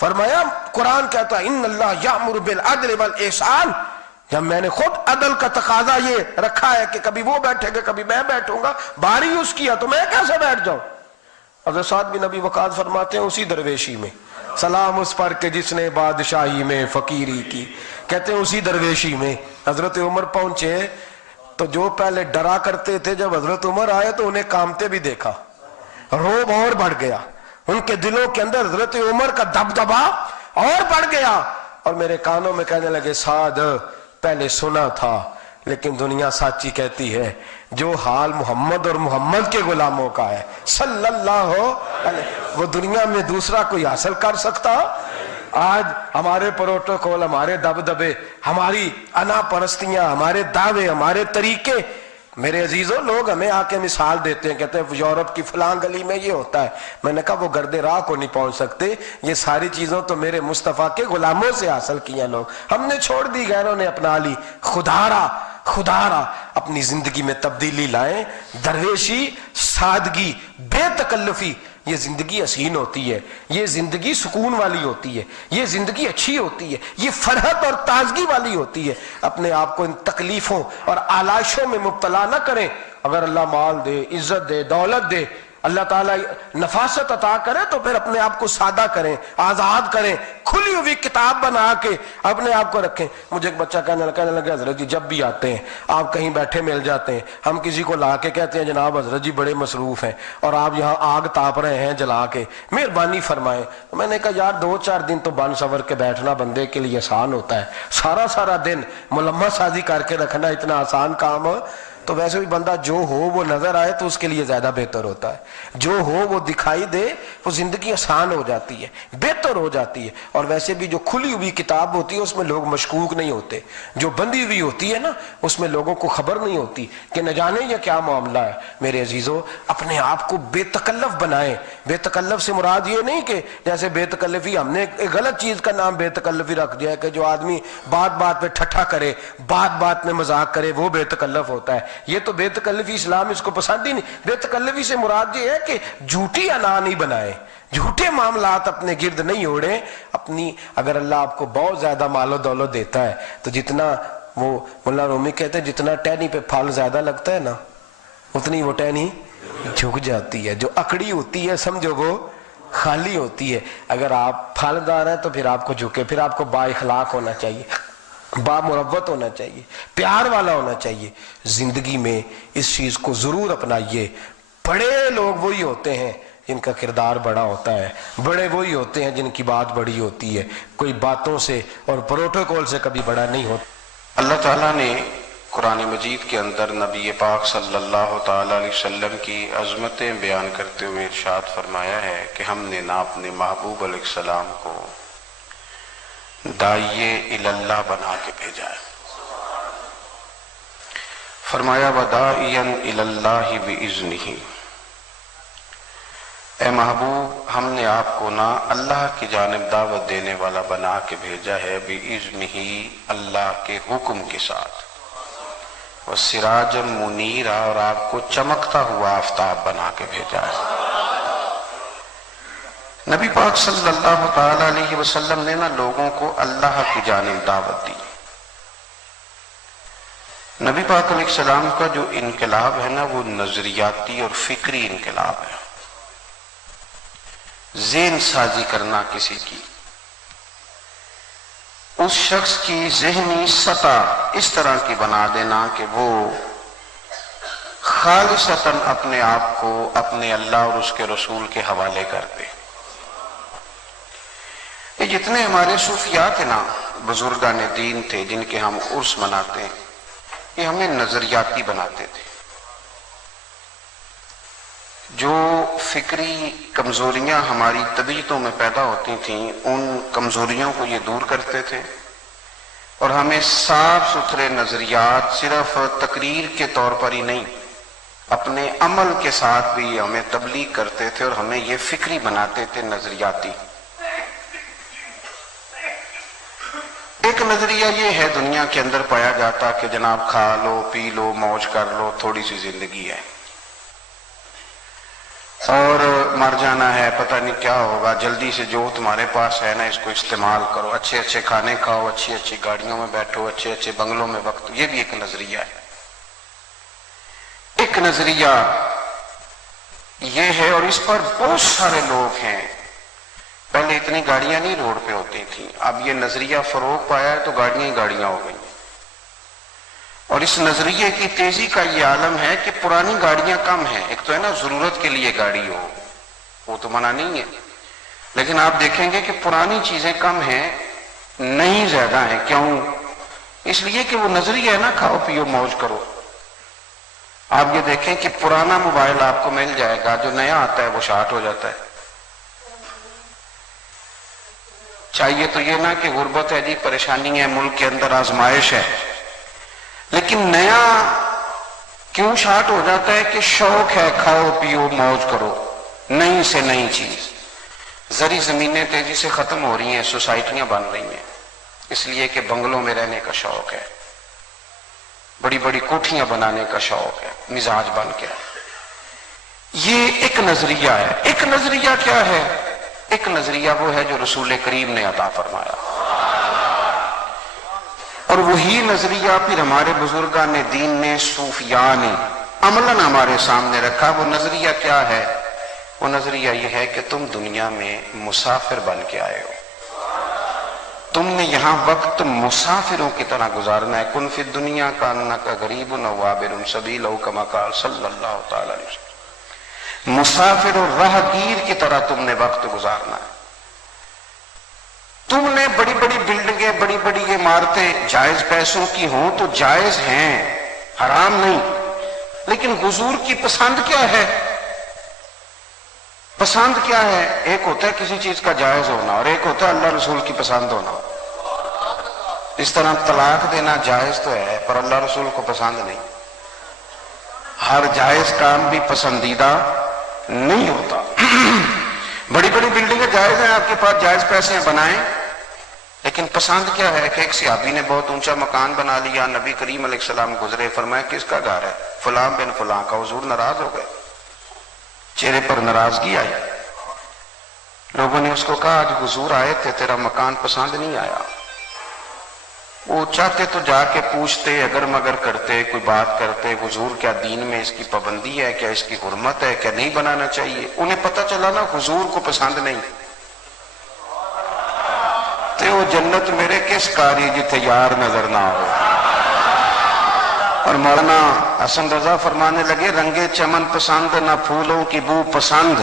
فرمایا قرآن کہتا ہے ان اللہ یامر بالعدل والاحسان، جب میں نے خود عدل کا تقاضا یہ رکھا ہے کہ کبھی وہ بیٹھے گا کبھی میں بیٹھوں گا، باری اس کی ہے تو میں کیسے بیٹھ جاؤں؟ حضرت سعد بن ابی وقاص فرماتے ہیں اسی درویشی میں سلام اس پر کہ جس نے بادشاہی میں فقیری کی، کہتے ہیں اسی درویشی میں حضرت عمر پہنچے، تو جو پہلے ڈرا کرتے تھے جب حضرت عمر آئے تو انہیں کامتے بھی دیکھا، روب اور بڑھ گیا، ان کے دلوں کے اندر حضرت عمر کا دبدبا اور بڑھ گیا، اور میرے کانوں میں کہنے لگے سعد پہلے سنا تھا لیکن دنیا سچی کہتی ہے، جو حال محمد اور محمد کے غلاموں کا ہے صلی اللہ علیہ، وہ دنیا میں دوسرا کوئی حاصل کر سکتا؟ آج ہمارے پروٹوکول، ہمارے دبدبے، ہماری انا پرستیاں، ہمارے دعوے، ہمارے طریقے، میرے عزیزوں لوگ ہمیں آ کے مثال دیتے ہیں، کہتے ہیں یورپ کی فلاں گلی میں یہ ہوتا ہے، میں نے کہا وہ گرد راہ کو نہیں پہنچ سکتے، یہ ساری چیزوں تو میرے مصطفیٰ کے غلاموں سے حاصل کی ہیں، لوگ ہم نے چھوڑ دی، غیروں نے اپنا لی۔ خدا را اپنی زندگی میں تبدیلی لائیں، درویشی، سادگی، بے تکلفی، یہ زندگی حسین ہوتی ہے، یہ زندگی سکون والی ہوتی ہے، یہ زندگی اچھی ہوتی ہے، یہ فرحت اور تازگی والی ہوتی ہے۔ اپنے آپ کو ان تکلیفوں اور آلائشوں میں مبتلا نہ کریں۔ اگر اللہ مال دے، عزت دے، دولت دے، اللہ تعالیٰ نفاست عطا کرے تو پھر اپنے آپ کو سادہ کریں، آزاد کریں، کھلی ہوئی کتاب بنا کے اپنے آپ کو رکھیں۔ مجھے ایک بچہ کہنے لگا حضرت جی جب بھی آتے ہیں آپ کہیں بیٹھے مل جاتے ہیں، ہم کسی کو لا کے کہتے ہیں جناب حضرت جی بڑے مصروف ہیں اور آپ یہاں آگ تاپ رہے ہیں جلا کے، مہربانی فرمائیں۔ میں نے کہا یار 2-4 دن تو بن سور کے بیٹھنا بندے کے لیے آسان ہوتا ہے، سارا دن ملمہ سازی کر کے رکھنا اتنا آسان کام ہو؟ تو ویسے بھی بندہ جو ہو وہ نظر آئے تو اس کے لیے زیادہ بہتر ہوتا ہے، جو ہو وہ دکھائی دے، وہ زندگی آسان ہو جاتی ہے، بہتر ہو جاتی ہے۔ اور ویسے بھی جو کھلی ہوئی کتاب ہوتی ہے اس میں لوگ مشکوک نہیں ہوتے، جو بندی ہوئی ہوتی ہے نا اس میں لوگوں کو خبر نہیں ہوتی کہ نہ جانے یہ کیا معاملہ ہے۔ میرے عزیزوں اپنے آپ کو بے تکلف بنائیں۔ بے تکلف سے مراد یہ نہیں کہ جیسے بے تکلفی ہم نے ایک غلط چیز کا نام بے تکلفی رکھ دیا ہے کہ جو آدمی بات پہ ٹھٹھا کرے، بات میں مذاق کرے، وہ بے تکلف ہوتا ہے۔ یہ تو بے تکلفی اسلام اس کو پسند ہی نہیں۔ بے تکلفی سے مراد یہ ہے کہ جھوٹی انا نہیں بنائے، جھوٹے معاملات اپنے گرد نہیں اوڑے۔ اپنی اگر اللہ آپ کو بہت زیادہ مال و دولت دیتا ہے تو جتنا وہ مولانا رومی کہتے ہیں جتنا ٹہنی پہ پھل زیادہ لگتا ہے نا اتنی وہ ٹہنی جھک جاتی ہے، جو اکڑی ہوتی ہے سمجھو وہ خالی ہوتی ہے۔ اگر آپ پھلدار ہیں تو پھر آپ کو جھکے، پھر آپ کو با اخلاق ہونا چاہیے، با مروت ہونا چاہیے، پیار والا ہونا چاہیے۔ زندگی میں اس چیز کو ضرور اپنائیے۔ بڑے لوگ وہی ہوتے ہیں جن کا کردار بڑا ہوتا ہے، بڑے وہی ہوتے ہیں جن کی بات بڑی ہوتی ہے، کوئی باتوں سے اور پروٹوکول سے کبھی بڑا نہیں ہوتا۔ اللہ تعالیٰ نے قرآن مجید کے اندر نبی پاک صلی اللہ تعالیٰ علیہ وسلم کی عظمتیں بیان کرتے ہوئے ارشاد فرمایا ہے کہ ہم نے نہ اپنے محبوب علیہ السلام کو داعیے اللہ بنا کے بھیجا ہے۔ فرمایا وَدَاعِيًا إِلَى اللَّهِ بِإِذْنِهِ، اے محبوب ہم نے آپ کو نہ اللہ کی جانب دعوت دینے والا بنا کے بھیجا ہے، بِإِذْنِهِ اللہ کے حکم کے ساتھ، وَسِرَاجًا مُنِيرًا اور آپ کو چمکتا ہوا آفتاب بنا کے بھیجا ہے۔ نبی پاک صلی اللہ تعالیٰ علیہ وسلم نے نہ لوگوں کو اللہ کی جانب دعوت دی۔ نبی پاک علیہ السلام کا جو انقلاب ہے نا وہ نظریاتی اور فکری انقلاب ہے۔ ذہن سازی کرنا کسی کی، اس شخص کی ذہنی سطح اس طرح کی بنا دینا کہ وہ خالصتاً اپنے آپ کو اپنے اللہ اور اس کے رسول کے حوالے کر دے۔ یہ جتنے ہمارے صوفیاء تھے نا، بزرگان دین تھے جن کے ہم عرس مناتے ہیں، یہ ہمیں نظریاتی بناتے تھے۔ جو فکری کمزوریاں ہماری طبیعتوں میں پیدا ہوتی تھیں ان کمزوریوں کو یہ دور کرتے تھے اور ہمیں صاف ستھرے نظریات صرف تقریر کے طور پر ہی نہیں اپنے عمل کے ساتھ بھی ہمیں تبلیغ کرتے تھے اور ہمیں یہ فکری بناتے تھے، نظریاتی۔ ایک نظریہ یہ ہے دنیا کے اندر پایا جاتا کہ جناب کھا لو پی لو موج کر لو، تھوڑی سی زندگی ہے اور مر جانا ہے، پتہ نہیں کیا ہوگا، جلدی سے جو تمہارے پاس ہے نا اس کو استعمال کرو، اچھے اچھے کھانے کھاؤ، اچھی اچھی گاڑیوں میں بیٹھو، اچھے اچھے بنگلوں میں وقت۔ یہ بھی ایک نظریہ ہے۔ ایک نظریہ یہ ہے اور اس پر بہت سارے لوگ ہیں۔ پہلے اتنی گاڑیاں نہیں روڈ پہ ہوتی تھیں، اب یہ نظریہ فروغ پایا ہے تو گاڑیاں ہی گاڑیاں ہو گئیں۔ اور اس نظریے کی تیزی کا یہ عالم ہے کہ پرانی گاڑیاں کم ہیں. ایک تو ہے نا ضرورت کے لیے گاڑی ہو، وہ تو منع نہیں ہے، لیکن آپ دیکھیں گے کہ پرانی چیزیں کم ہیں، نئی زیادہ ہیں. کیوں؟ اس لیے کہ وہ نظریہ ہے نا کھاؤ پیو موج کرو. آپ یہ دیکھیں کہ پرانا موبائل آپ کو مل جائے گا، جو نیا آتا ہے وہ شارٹ ہو جاتا ہے. چاہیے تو یہ نہ کہ غربت ہے جی، پریشانی ہے، ملک کے اندر آزمائش ہے، لیکن نیا کیوں شارٹ ہو جاتا ہے؟ کہ شوق ہے، کھاؤ پیو موج کرو، نئی سے نئی چیز. زرعی زمینیں تیزی سے ختم ہو رہی ہیں، سوسائٹیاں بن رہی ہیں، اس لیے کہ بنگلوں میں رہنے کا شوق ہے، بڑی بڑی کوٹھیاں بنانے کا شوق ہے، مزاج بن کے. یہ ایک نظریہ ہے. ایک نظریہ کیا ہے؟ ایک نظریہ وہ ہے جو رسول کریم نے عطا فرمایا، اور وہی نظریہ پھر ہمارے بزرگان دین نے، صوفیاء نے عملاً ہمارے سامنے رکھا. وہ نظریہ کیا ہے؟ وہ نظریہ یہ ہے کہ تم دنیا میں مسافر بن کے آئے ہو، تم نے یہاں وقت مسافروں کی طرح گزارنا ہے. کن فی الدنیا کانک غریب و عابر سبیل او کما قال صلی اللہ تعالی علیہ وسلم. مسافر اور راہگیر کی طرح تم نے وقت گزارنا ہے. تم نے بڑی بڑی بلڈنگیں، بڑی بڑی عمارتیں جائز پیسوں کی ہوں تو جائز ہیں، حرام نہیں، لیکن حضور کی پسند کیا ہے؟ پسند کیا ہے؟ ایک ہوتا ہے کسی چیز کا جائز ہونا، اور ایک ہوتا ہے اللہ رسول کی پسند ہونا. اس طرح طلاق دینا جائز تو ہے پر اللہ رسول کو پسند نہیں. ہر جائز کام بھی پسندیدہ نہیں ہوتا. بڑی بڑی بلڈنگیں جائز ہیں، آپ کے پاس جائز پیسے ہیں، بنائیں، لیکن پسند کیا ہے؟ کہ ایک صحابی نے بہت اونچا مکان بنا لیا، نبی کریم علیہ السلام گزرے، فرمایا کس کا گھر ہے؟ فلاں بن فلاں کا. حضور ناراض ہو گئے، چہرے پر ناراضگی آئی. لوگوں نے اس کو کہا آج حضور آئے تھے، تیرا مکان پسند نہیں آیا. وہ چاہتے تو جا کے پوچھتے، اگر مگر کرتے، کوئی بات کرتے، حضور کیا دین میں اس کی پابندی ہے، کیا اس کی حرمت ہے، کیا نہیں بنانا چاہیے. انہیں پتہ چلا نا حضور کو پسند نہیں. تے وہ جنت میرے کس کاری جتھے یار نظر نہ ہو. اور مولانا حسن رضا فرمانے لگے رنگے چمن پسند نہ پھولوں کی بو پسند،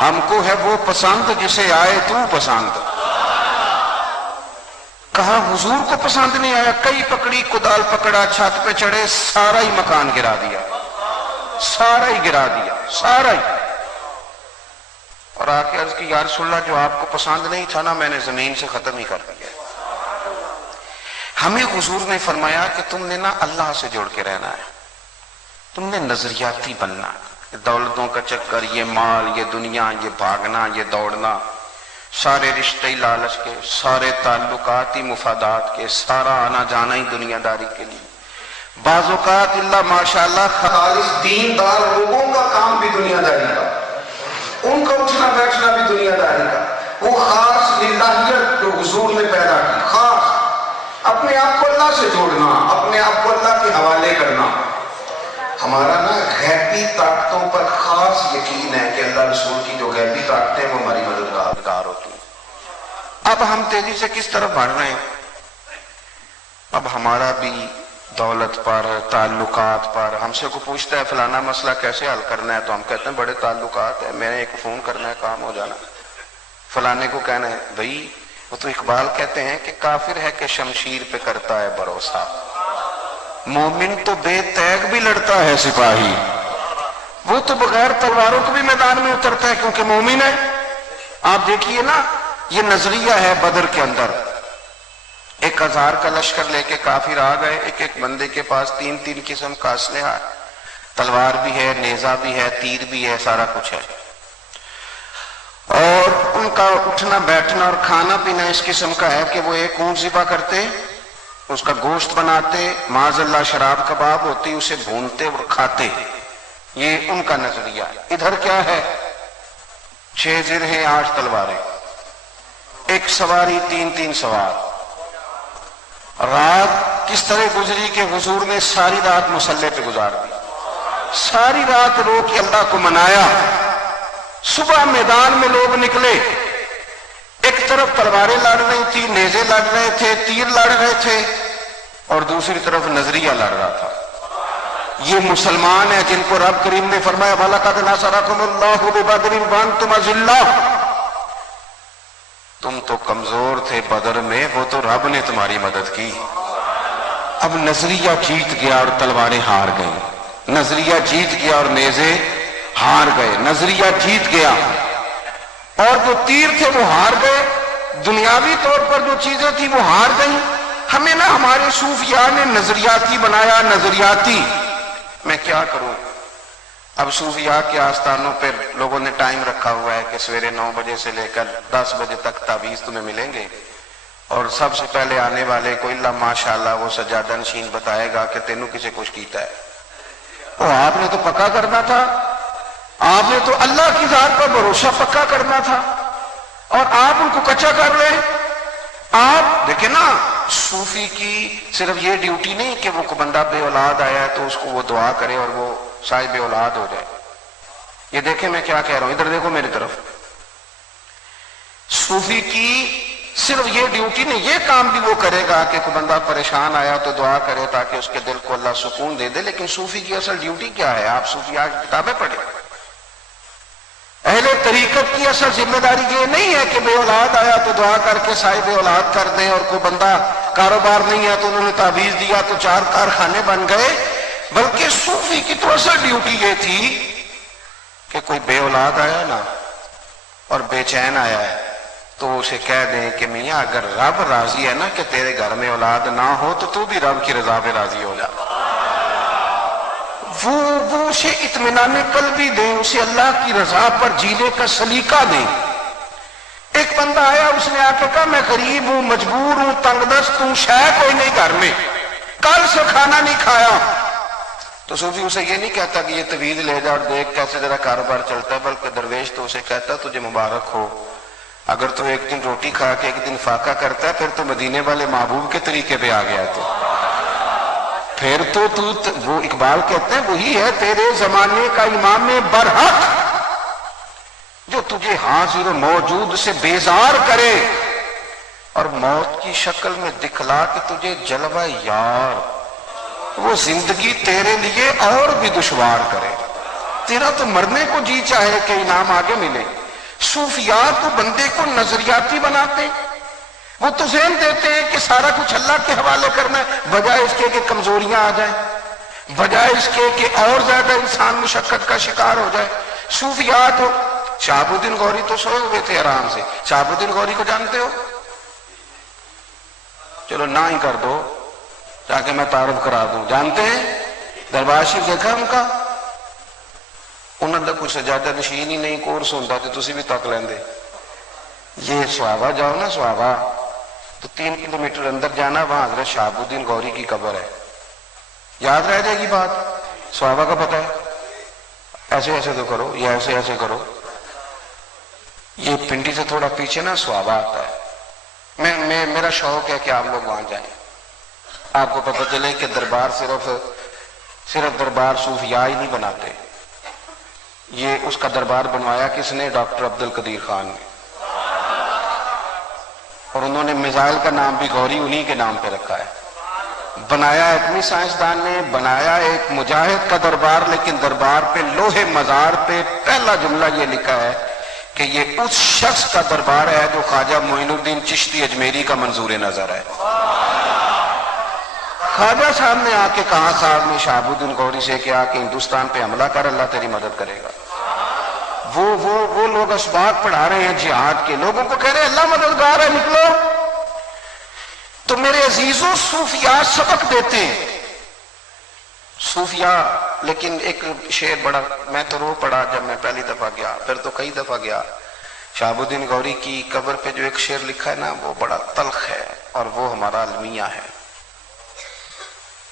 ہم کو ہے وہ پسند جسے آئے تو پسند. کہا حضور کو پسند نہیں آیا، کئی پکڑی، کدال پکڑا، چھت پہ چڑھے، سارا ہی مکان گرا دیا، سارا ہی گرا دیا، سارا ہی. اور آ کے عرض کی یا رسول اللہ جو آپ کو پسند نہیں تھا نا، میں نے زمین سے ختم ہی کر دیا. ہمیں حضور نے فرمایا کہ تم نے نا اللہ سے جوڑ کے رہنا ہے، تم نے نظریاتی بننا. دولتوں کا چکر، یہ مال، یہ دنیا، یہ بھاگنا، یہ دوڑنا، سارے رشتے ہی لالچ کے، سارے تعلقات ہی مفادات کے، سارا آنا جانا ہی دنیا داری کے لیے. بعض اوقات اللہ ماشاءاللہ خالص دیندار لوگوں کا کام بھی دنیا داری کا، ان کا اٹھنا بیٹھنا بھی دنیا داری کا. وہ خاص للہیت جو حضور نے پیدا کی، خاص اپنے آپ کو اللہ سے جوڑنا، اپنے آپ کو اللہ کے حوالے کرنا. ہمارا نا غیبی طاقتوں پر خاص یقین ہے کہ اللہ رسول کی جو غیبی طاقتیں وہ ہماری مددگار ہوتی ہیں. اب ہم تیزی سے کس طرف بڑھ رہے ہیں؟ اب ہمارا بھی دولت پر، تعلقات پر، ہم سے کو پوچھتا ہے فلانا مسئلہ کیسے حل کرنا ہے، تو ہم کہتے ہیں بڑے تعلقات ہیں، میں نے ایک فون کرنا ہے، کام ہو جانا. فلانے کو کہنا ہے بھائی، وہ تو اقبال کہتے ہیں کہ کافر ہے کہ شمشیر پہ کرتا ہے بھروسہ، مومن تو بے تیغ بھی لڑتا ہے سپاہی. وہ تو بغیر تلواروں کو بھی میدان میں اترتا ہے کیونکہ مومن ہے. آپ دیکھیے نا، یہ نظریہ ہے بدر کے اندر. 1000 کا لشکر لے کے کافر آ گئے، ایک ایک بندے کے پاس 3 قسم کا اسلحہ، تلوار بھی ہے، نیزہ بھی ہے، تیر بھی ہے، سارا کچھ ہے. اور ان کا اٹھنا بیٹھنا اور کھانا پینا اس قسم کا ہے کہ وہ ایک اونٹ ذبح کرتے، اس کا گوشت بناتے، معاذ اللہ شراب کباب ہوتی، اسے بھونتے اور کھاتے. یہ ان کا نظریہ. ادھر کیا ہے؟ 6 زرہیں 8 تلواریں، ایک سواری 3 سوار. رات کس طرح گزری کہ حضور نے ساری رات مسلح پہ گزار دی، ساری رات رو کے اللہ کو منایا. صبح میدان میں لوگ نکلے، ایک طرف تلواریں لڑ رہی تھی، نیزے لڑ رہے تھے، تیر لڑ رہے تھے، اور دوسری طرف نظریہ لڑ رہا تھا. یہ مسلمان ہیں جن کو رب کریم نے فرمایا وَلَقَدْ نَصَرَكُمُ اللَّهُ بِبَدْرٍ وَأَنْتُمْ أَذِلَّةٌ. تم تو کمزور تھے بدر میں، وہ تو رب نے تمہاری مدد کی. اب نظریہ جیت گیا اور تلواریں ہار گئیں، نظریہ جیت گیا اور نیزے ہار گئے، نظریہ جیت گیا اور جو تیر تھے وہ ہار گئے، دنیاوی طور پر جو چیزیں تھی وہ ہار گئیں. ہمیں نہ ہمارے صوفیاء نے نظریاتی بنایا، نظریاتی. میں کیا کروں؟ اب صوفیاء کے آستانوں پہ لوگوں نے ٹائم رکھا ہوا ہے کہ سویرے 9 بجے سے لے کر 10 بجے تک تعویذ تمہیں ملیں گے، اور سب سے پہلے آنے والے کو اللہ ماشاءاللہ وہ سجادہ نشین بتائے گا کہ تینوں کسے کچھ کیتا ہے. وہ آپ نے تو پکا کرنا تھا، آپ نے تو اللہ کی ذات پر بھروسہ پکا کرنا تھا، اور آپ ان کو کچا کر رہے ہیں. آپ دیکھیں نا، صوفی کی صرف یہ ڈیوٹی نہیں کہ وہ بندہ بے اولاد آیا ہے تو اس کو وہ دعا کرے اور وہ صاحب اولاد ہو جائے. یہ دیکھیں میں کیا کہہ رہا ہوں، ادھر دیکھو میری طرف. صوفی کی صرف یہ ڈیوٹی نہیں، یہ کام بھی وہ کرے گا کہ کوئی بندہ پریشان آیا تو دعا کرے تاکہ اس کے دل کو اللہ سکون دے دے. لیکن صوفی کی اصل ڈیوٹی کیا ہے؟ آپ صوفیاء کی کتابیں پڑھیں. اہل طریقت کی اصل ذمہ داری یہ نہیں ہے کہ بے اولاد آیا تو دعا کر کے صاحب اولاد کر دیں، اور کوئی بندہ کاروبار نہیں ہے تو انہوں نے تعویذ دیا تو 4 کارخانے بن گئے. بلکہ صوفی کی تو اصل ڈیوٹی یہ تھی کہ کوئی بے اولاد آیا نا اور بے چین آیا ہے تو اسے کہہ دیں کہ میاں اگر رب راضی ہے نا کہ تیرے گھر میں اولاد نہ ہو تو بھی رب کی رضا پہ راضی ہو جا. وہ اسے اطمینان قلبی دیں، اسے اللہ کی رضا پر جینے کا سلیقہ دیں. ایک بندہ آیا، اس نے آ کے کہا میں غریب ہوں، مجبور ہوں، تنگ دست ہوں، شے کوئی نہیں گھر میں، کل سے کھانا نہیں کھایا. تو صوفی اسے یہ نہیں کہتا کہ یہ طویل لے جا اور دیکھ کیسے ذرا کاروبار چلتا ہے، بلکہ درویش تو اسے کہتا تجھے مبارک ہو، اگر تو ایک دن روٹی کھا کے ایک دن فاقہ کرتا ہے پھر تو مدینے والے محبوب کے طریقے پہ آ گیا. پھر تو وہ اقبال کہتے ہیں وہی ہے تیرے زمانے کا امام برحق جو تجھے حاضر و موجود سے بیزار کرے اور موت کی شکل میں دکھلا کے تجھے جلوہ یار، وہ زندگی تیرے لیے اور بھی دشوار کرے. تیرا تو مرنے کو جی چاہے کہ انعام آگے ملے. صوفیاء تو بندے کو نظریاتی بناتے، وہ تو ذہن دیتے ہیں کہ سارا کچھ اللہ کے حوالے کرنا ہے، بجائے اس کے کہ کمزوریاں آ جائیں، بجائے اس کے کہ اور زیادہ انسان مشقت کا شکار ہو جائے. صوفیاء تو شہاب الدین غوری تو سوئے ہوئے تھے آرام سے. شہاب الدین غوری کو جانتے ہو؟ چلو نہ ہی کر دو تاکہ میں تعارف کرا دوں. جانتے ہیں؟ دربار شریف دیکھا ان کا؟ انہوں نے کوئی سجادہ نشین ہی نہیں کورس ہوتا تو تسی بھی تک لیندے. یہ سوابا جاؤ نا، سوابا تو 3 کلومیٹر اندر جانا، وہاں حضرت شہاب الدین غوری کی قبر ہے. یاد رہ جائے گی بات. سوابا کا پتہ ہے؟ ایسے ایسے تو کرو یا ایسے ایسے کرو. یہ پنڈی سے تھوڑا پیچھے نا سوابا آتا ہے. میرا شوق ہے کہ آپ لوگ وہاں جائیں، آپ کو پتہ چلے کہ دربار صرف دربار صوفیاء ہی نہیں بناتے. یہ اس کا دربار بنوایا کس نے؟ ڈاکٹر عبد القدیر خان نے، اور انہوں نے میزائل کا نام بھی غوری انہی کے نام پہ رکھا ہے. بنایا ایٹمی سائنسدان نے، بنایا ایک مجاہد کا دربار، لیکن دربار پہ لوہے مزار پہ پہلا جملہ یہ لکھا ہے کہ یہ اس شخص کا دربار ہے جو خواجہ معین الدین چشتی اجمیری کا منظور نظر ہے. خواجہ صاحب نے آ کے کہا صاحب نے شہاب الدین غوری سے کہ آ کے ہندوستان پہ حملہ کر، اللہ تیری مدد کرے گا. وہ لوگ اسباق پڑھا رہے ہیں جہاد کے، لوگوں کو کہہ رہے ہیں اللہ مددگار ہے، نکلو. تو میرے عزیزوں صوفیاء سبق دیتے ہیں. صوفیاء لیکن ایک شعر بڑا، میں تو رو پڑا جب میں پہلی دفعہ گیا، پھر تو کئی دفعہ گیا. شہاب الدین غوری کی قبر پہ جو ایک شعر لکھا ہے نا وہ بڑا تلخ ہے، اور وہ ہمارا المیہ ہے.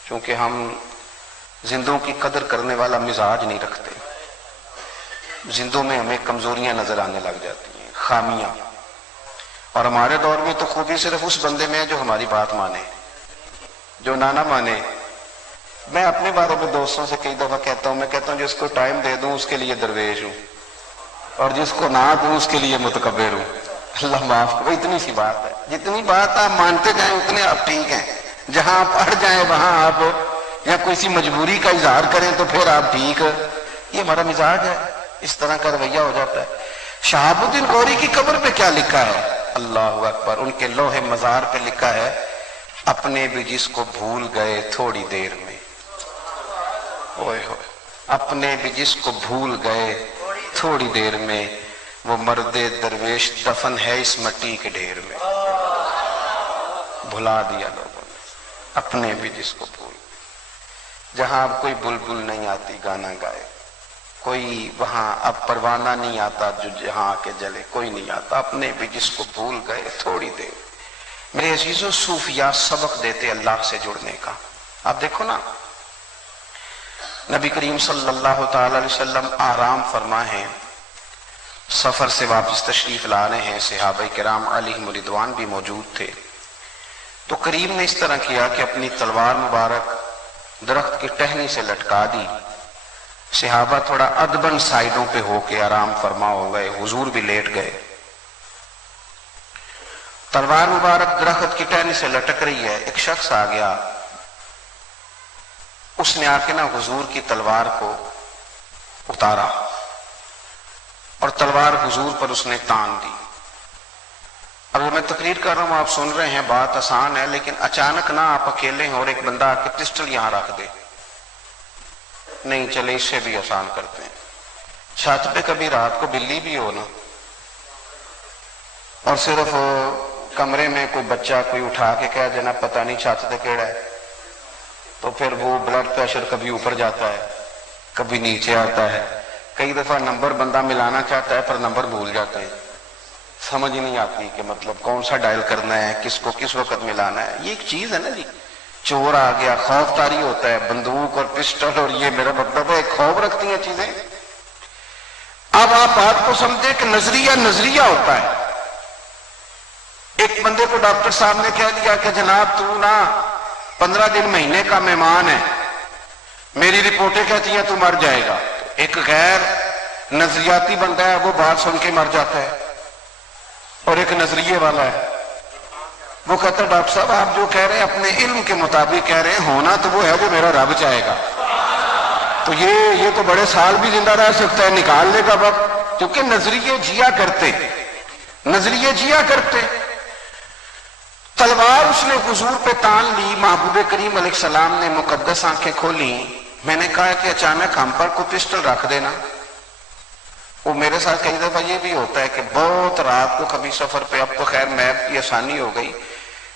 چونکہ ہم زندوں کی قدر کرنے والا مزاج نہیں رکھتے، زندوں میں ہمیں کمزوریاں نظر آنے لگ جاتی ہیں، خامیاں. اور ہمارے دور میں تو خوبی صرف اس بندے میں ہے جو ہماری بات مانے، جو نہ مانے. میں اپنے بارے میں دوستوں سے کئی دفعہ کہتا ہوں، میں کہتا ہوں جس کو ٹائم دے دوں اس کے لیے درویش ہوں، اور جس کو نہ دوں اس کے لیے متکبر ہوں. اللہ معاف کرو، اتنی سی بات ہے. جتنی بات آپ مانتے جائیں اتنے آپ ٹھیک ہیں. جہاں آپ اڑ جائیں وہاں آپ یا کوئی سی مجبوری کا اظہار کریں تو پھر آپ ٹھیک. یہ ہمارا مزاج ہے, اس طرح کا رویہ ہو جاتا ہے. شہاب الدین غوری کی قبر پہ کیا لکھا ہے؟ اللہ اکبر. ان کے لوح مزار پہ لکھا ہے اپنے بھی جس کو بھول گئے تھوڑی دیر میں. اوئے ہوئے, اپنے بھی جس کو بھول گئے تھوڑی دیر میں, وہ مرد درویش دفن ہے اس مٹی کے ڈھیر میں. بھلا دیا لوگوں نے اپنے بھی جس کو بھول. جہاں اب کوئی بلبل نہیں آتی گانا گائے, کوئی وہاں اب پروانہ نہیں آتا جو جہاں آ کے جلے, کوئی نہیں آتا. اپنے بھی جس کو بھول گئے تھوڑی دیر. میرے عزیزوں, صوفیاء سبق دیتے اللہ سے جڑنے کا. آپ دیکھو نا, نبی کریم صلی اللہ تعالی علیہ وسلم آرام فرما ہیں, سفر سے واپس تشریف لا رہے ہیں, صحابہ کرام علیہم رضوان بھی موجود تھے. تو کریم نے اس طرح کیا کہ اپنی تلوار مبارک درخت کی ٹہنی سے لٹکا دی. صحابہ تھوڑا ادبن سائیڈوں پہ ہو کے آرام فرما ہو گئے, حضور بھی لیٹ گئے. تلوار مبارک درخت کی ٹہنی سے لٹک رہی ہے, ایک شخص آ گیا, اس نے آ کے نا حضور کی تلوار کو اتارا اور تلوار حضور پر اس نے تان دی. اب میں تقریر کر رہا ہوں, آپ سن رہے ہیں, بات آسان ہے, لیکن اچانک نہ آپ اکیلے ہیں اور ایک بندہ آ کے پسٹل یہاں رکھ دے, نہیں چلے اس سے بھی آسان کرتے ہیں. چھت پہ کبھی رات کو بلی بھی ہو نا, اور صرف کمرے میں کوئی بچہ کوئی اٹھا کے کہہ دینا پتہ نہیں چھت پہ کیڑا ہے, تو پھر وہ بلڈ پریشر کبھی اوپر جاتا ہے کبھی نیچے آتا ہے. کئی دفعہ نمبر بندہ ملانا چاہتا ہے پر نمبر بھول جاتے ہیں, سمجھ ہی نہیں آتی کہ مطلب کون سا ڈائل کرنا ہے, کس کو کس وقت ملانا ہے. یہ ایک چیز ہے نا جی, چور آ گیا, خوف طاری ہوتا ہے, بندوق اور پسٹل, اور یہ میرا مطلب ہے خوف رکھتی ہیں چیزیں. اب آپ بات کو سمجھیں کہ نظریہ ہوتا ہے. ایک بندے کو ڈاکٹر صاحب نے کہہ دیا کہ جناب تو نا 15 دن مہینے کا مہمان ہے, میری رپورٹیں کہتی ہیں تو مر جائے گا. ایک غیر نظریاتی بندہ ہے, وہ بات سن کے مر جاتا ہے, اور ایک نظریے والا ہے, وہ کہتا ہے ڈاکٹر صاحب آپ جو کہہ رہے ہیں اپنے علم کے مطابق کہہ رہے ہیں, ہونا تو وہ ہے جو میرا رب چاہے گا. تو یہ تو بڑے سال بھی زندہ رہ سکتا ہے, نکال لے گا وقت, کیونکہ نظریے جیا کرتے. تلوار اس نے حضور پہ تان لی, محبوب کریم علیہ السلام نے مقدس آنکھیں کھولی. میں نے کہا کہ اچانک ہم پر کوئی پسٹل رکھ دینا. وہ میرے ساتھ کئی دفعہ یہ بھی ہوتا ہے کہ بہت رات کو کبھی سفر پہ, اب تو خیر میپ کی آسانی ہو گئی,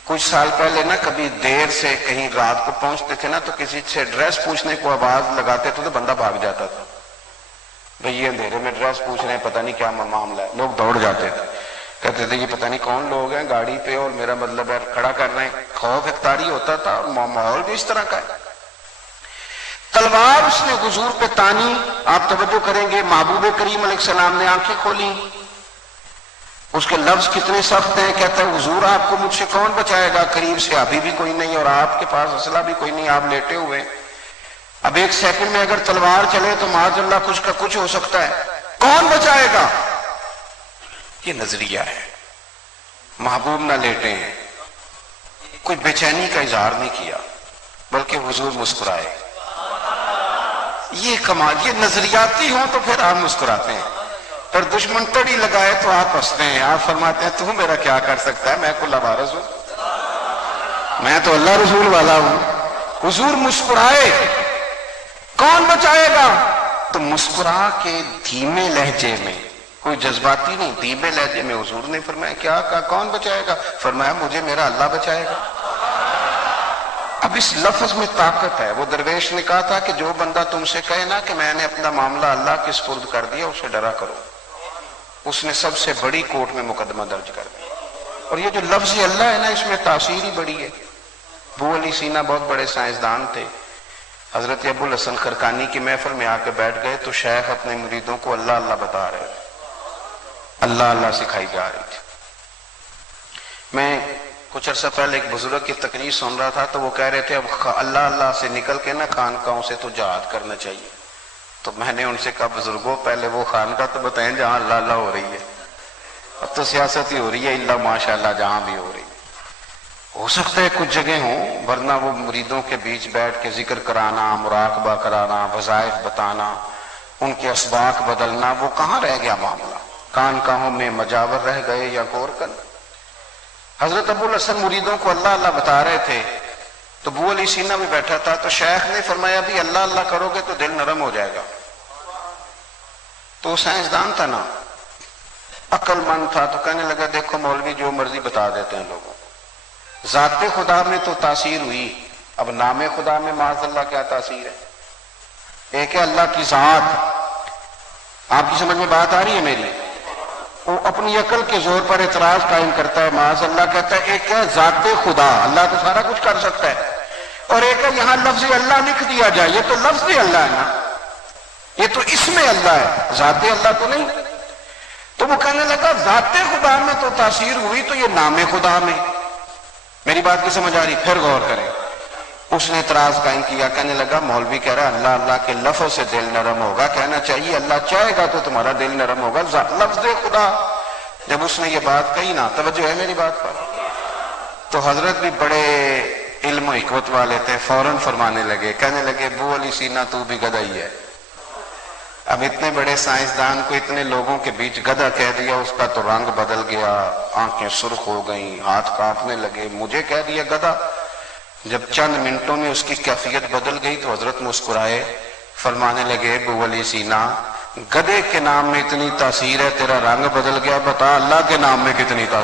کچھ سال پہلے نا کبھی دیر سے کہیں رات کو پہنچتے تھے نا, تو کسی سے ایڈریس پوچھنے کو آواز لگاتے تھے تو بندہ بھاگ جاتا تھا, بھئی یہ اندھیرے میں ایڈریس پوچھ رہے ہیں, پتہ نہیں کیا معاملہ ہے. لوگ دوڑ جاتے تھے, کہتے تھے یہ پتہ نہیں کون لوگ ہیں گاڑی پہ اور میرا مطلب ہے کھڑا کر رہے ہیں. خوف اختاری ہوتا تھا, اور ماحول بھی اس طرح کا ہے. تلوار اس نے حضور پہ تانی, آپ توجہ کریں گے, محبوب کریم علیہ السلام نے آنکھیں کھولی. اس کے لفظ کتنے سخت ہیں, کہتا ہے حضور آپ کو مجھ سے کون بچائے گا, قریب سے ابھی بھی کوئی نہیں اور آپ کے پاس اسلحہ بھی کوئی نہیں, آپ لیٹے ہوئے. اب ایک سیکنڈ میں اگر تلوار چلے تو معاذ اللہ کچھ کا کچھ ہو سکتا ہے, کون بچائے گا. یہ نظریہ ہے. محبوب نہ لیٹے ہیں, کوئی بے چینی کا اظہار نہیں کیا, بلکہ حضور مسکرائے. یہ کمال, یہ نظریاتی ہوں تو پھر آپ مسکراتے ہیں, پر دشمن تڑی لگائے تو آپ ہنستے ہیں. آپ فرماتے ہیں تو میرا کیا کر سکتا ہے, میں کل وارث ہوں, میں تو اللہ رسول والا ہوں. حضور مسکرائے, کون بچائے گا. تو مسکرا کے دھیمے لہجے میں, کوئی جذباتی نہیں, دھیمے لہجے میں حضور نے فرمایا کیا کہا, کون بچائے گا. فرمایا مجھے میرا اللہ بچائے گا. اب اس لفظ میں طاقت ہے. وہ درویش نے کہا تھا کہ جو بندہ تم سے کہے نا کہ میں نے اپنا معاملہ اللہ کے سپرد کر دیا, اسے ڈرا کرو. اس نے سب سے بڑی کورٹ میں مقدمہ درج کر دیا. اور یہ جو لفظ اللہ ہے نا, اس میں تاثیر ہی بڑی ہے. ابو علی سینا بہت بڑے سائنسدان تھے, حضرت ابو الحسن خرقانی کی محفل میں آ کے بیٹھ گئے تو شیخ اپنے مریدوں کو اللہ اللہ بتا رہے تھے, اللہ اللہ سکھائی جا رہی تھی. میں کچھ عرصہ پہلے ایک بزرگ کی تقریر سن رہا تھا, تو وہ کہہ رہے تھے اب اللہ اللہ سے نکل کے نا خانقاہوں سے تو جہاد کرنا چاہیے. تو میں نے ان سے کہا بزرگوں پہلے وہ خانقاہ تو بتائیں جہاں اللہ اللہ ہو رہی ہے, اب تو سیاست ہی ہو رہی ہے, اللہ ماشاء اللہ جہاں بھی ہو رہی ہے. ہو سکتا ہے کچھ جگہ ہوں، ورنہ وہ مریدوں کے بیچ بیٹھ کے ذکر کرانا، مراقبہ کرانا، وظائف بتانا، ان کے اسباق بدلنا، وہ کہاں رہ گیا معاملہ؟ کان کہوں میں مجاور رہ گئے یا غور کن؟ حضرت ابو الحسن مریدوں کو اللہ اللہ بتا رہے تھے تو ابو علی سینا بھی بیٹھا تھا، تو شیخ نے فرمایا بھی اللہ اللہ کرو گے تو دل نرم ہو جائے گا۔ تو سائنسدان تھا نا، عقل مند تھا، تو کہنے لگا دیکھو مولوی جو مرضی بتا دیتے ہیں لوگوں، ذات خدا میں تو تاثیر ہوئی، اب نام خدا میں معاذ اللہ کیا تاثیر ہے؟ ایک ہے اللہ کی ذات، آپ کی سمجھ میں بات آ رہی ہے میری؟ وہ اپنی عقل کے زور پر اعتراض قائم کرتا ہے، معاذ اللہ کہتا ہے ایک ہے ذات خدا، اللہ تو سارا کچھ کر سکتا ہے، اور ایک ہے یہاں لفظ اللہ لکھ دیا جائے، یہ تو لفظ اللہ ہے نا، یہ تو اسم اللہ ہے، ذات اللہ تو نہیں۔ تو وہ کہنے لگا ذات خدا میں تو تاثیر ہوئی تو یہ نام خدا میں، میری بات کی سمجھ آ رہی؟ پھر غور کریں۔ اس نے اعتراض قائم کیا، کہنے لگا مولوی کہہ رہا اللہ اللہ کے لفظ سے دل نرم ہوگا، کہنا چاہیے اللہ چاہے گا تو تمہارا دل نرم ہوگا، لفظ خدا۔ جب اس نے یہ بات کہی نا، توجہ ہے میری بات پر، تو حضرت بھی بڑے علم و حکمت والے تھے، فوراً فرمانے لگے، کہنے لگے ابو علی سینا تو بھی گدھا ہی ہے۔ اب اتنے بڑے سائنسدان کو اتنے لوگوں کے بیچ گدھا کہہ دیا، اس کا تو رنگ بدل گیا، آنکھیں سرخ ہو گئیں، ہاتھ کانپنے لگے، مجھے کہہ دیا گدھا۔ جب چند منٹوں میں اس کی کیفیت بدل گئی تو حضرت مسکرائے، فرمانے لگے ابو علی سینا گدھے کے نام میں اتنی تاثیر ہے، تیرا رنگ بدل گیا، بتا اللہ کے نام میں کتنی تاثیر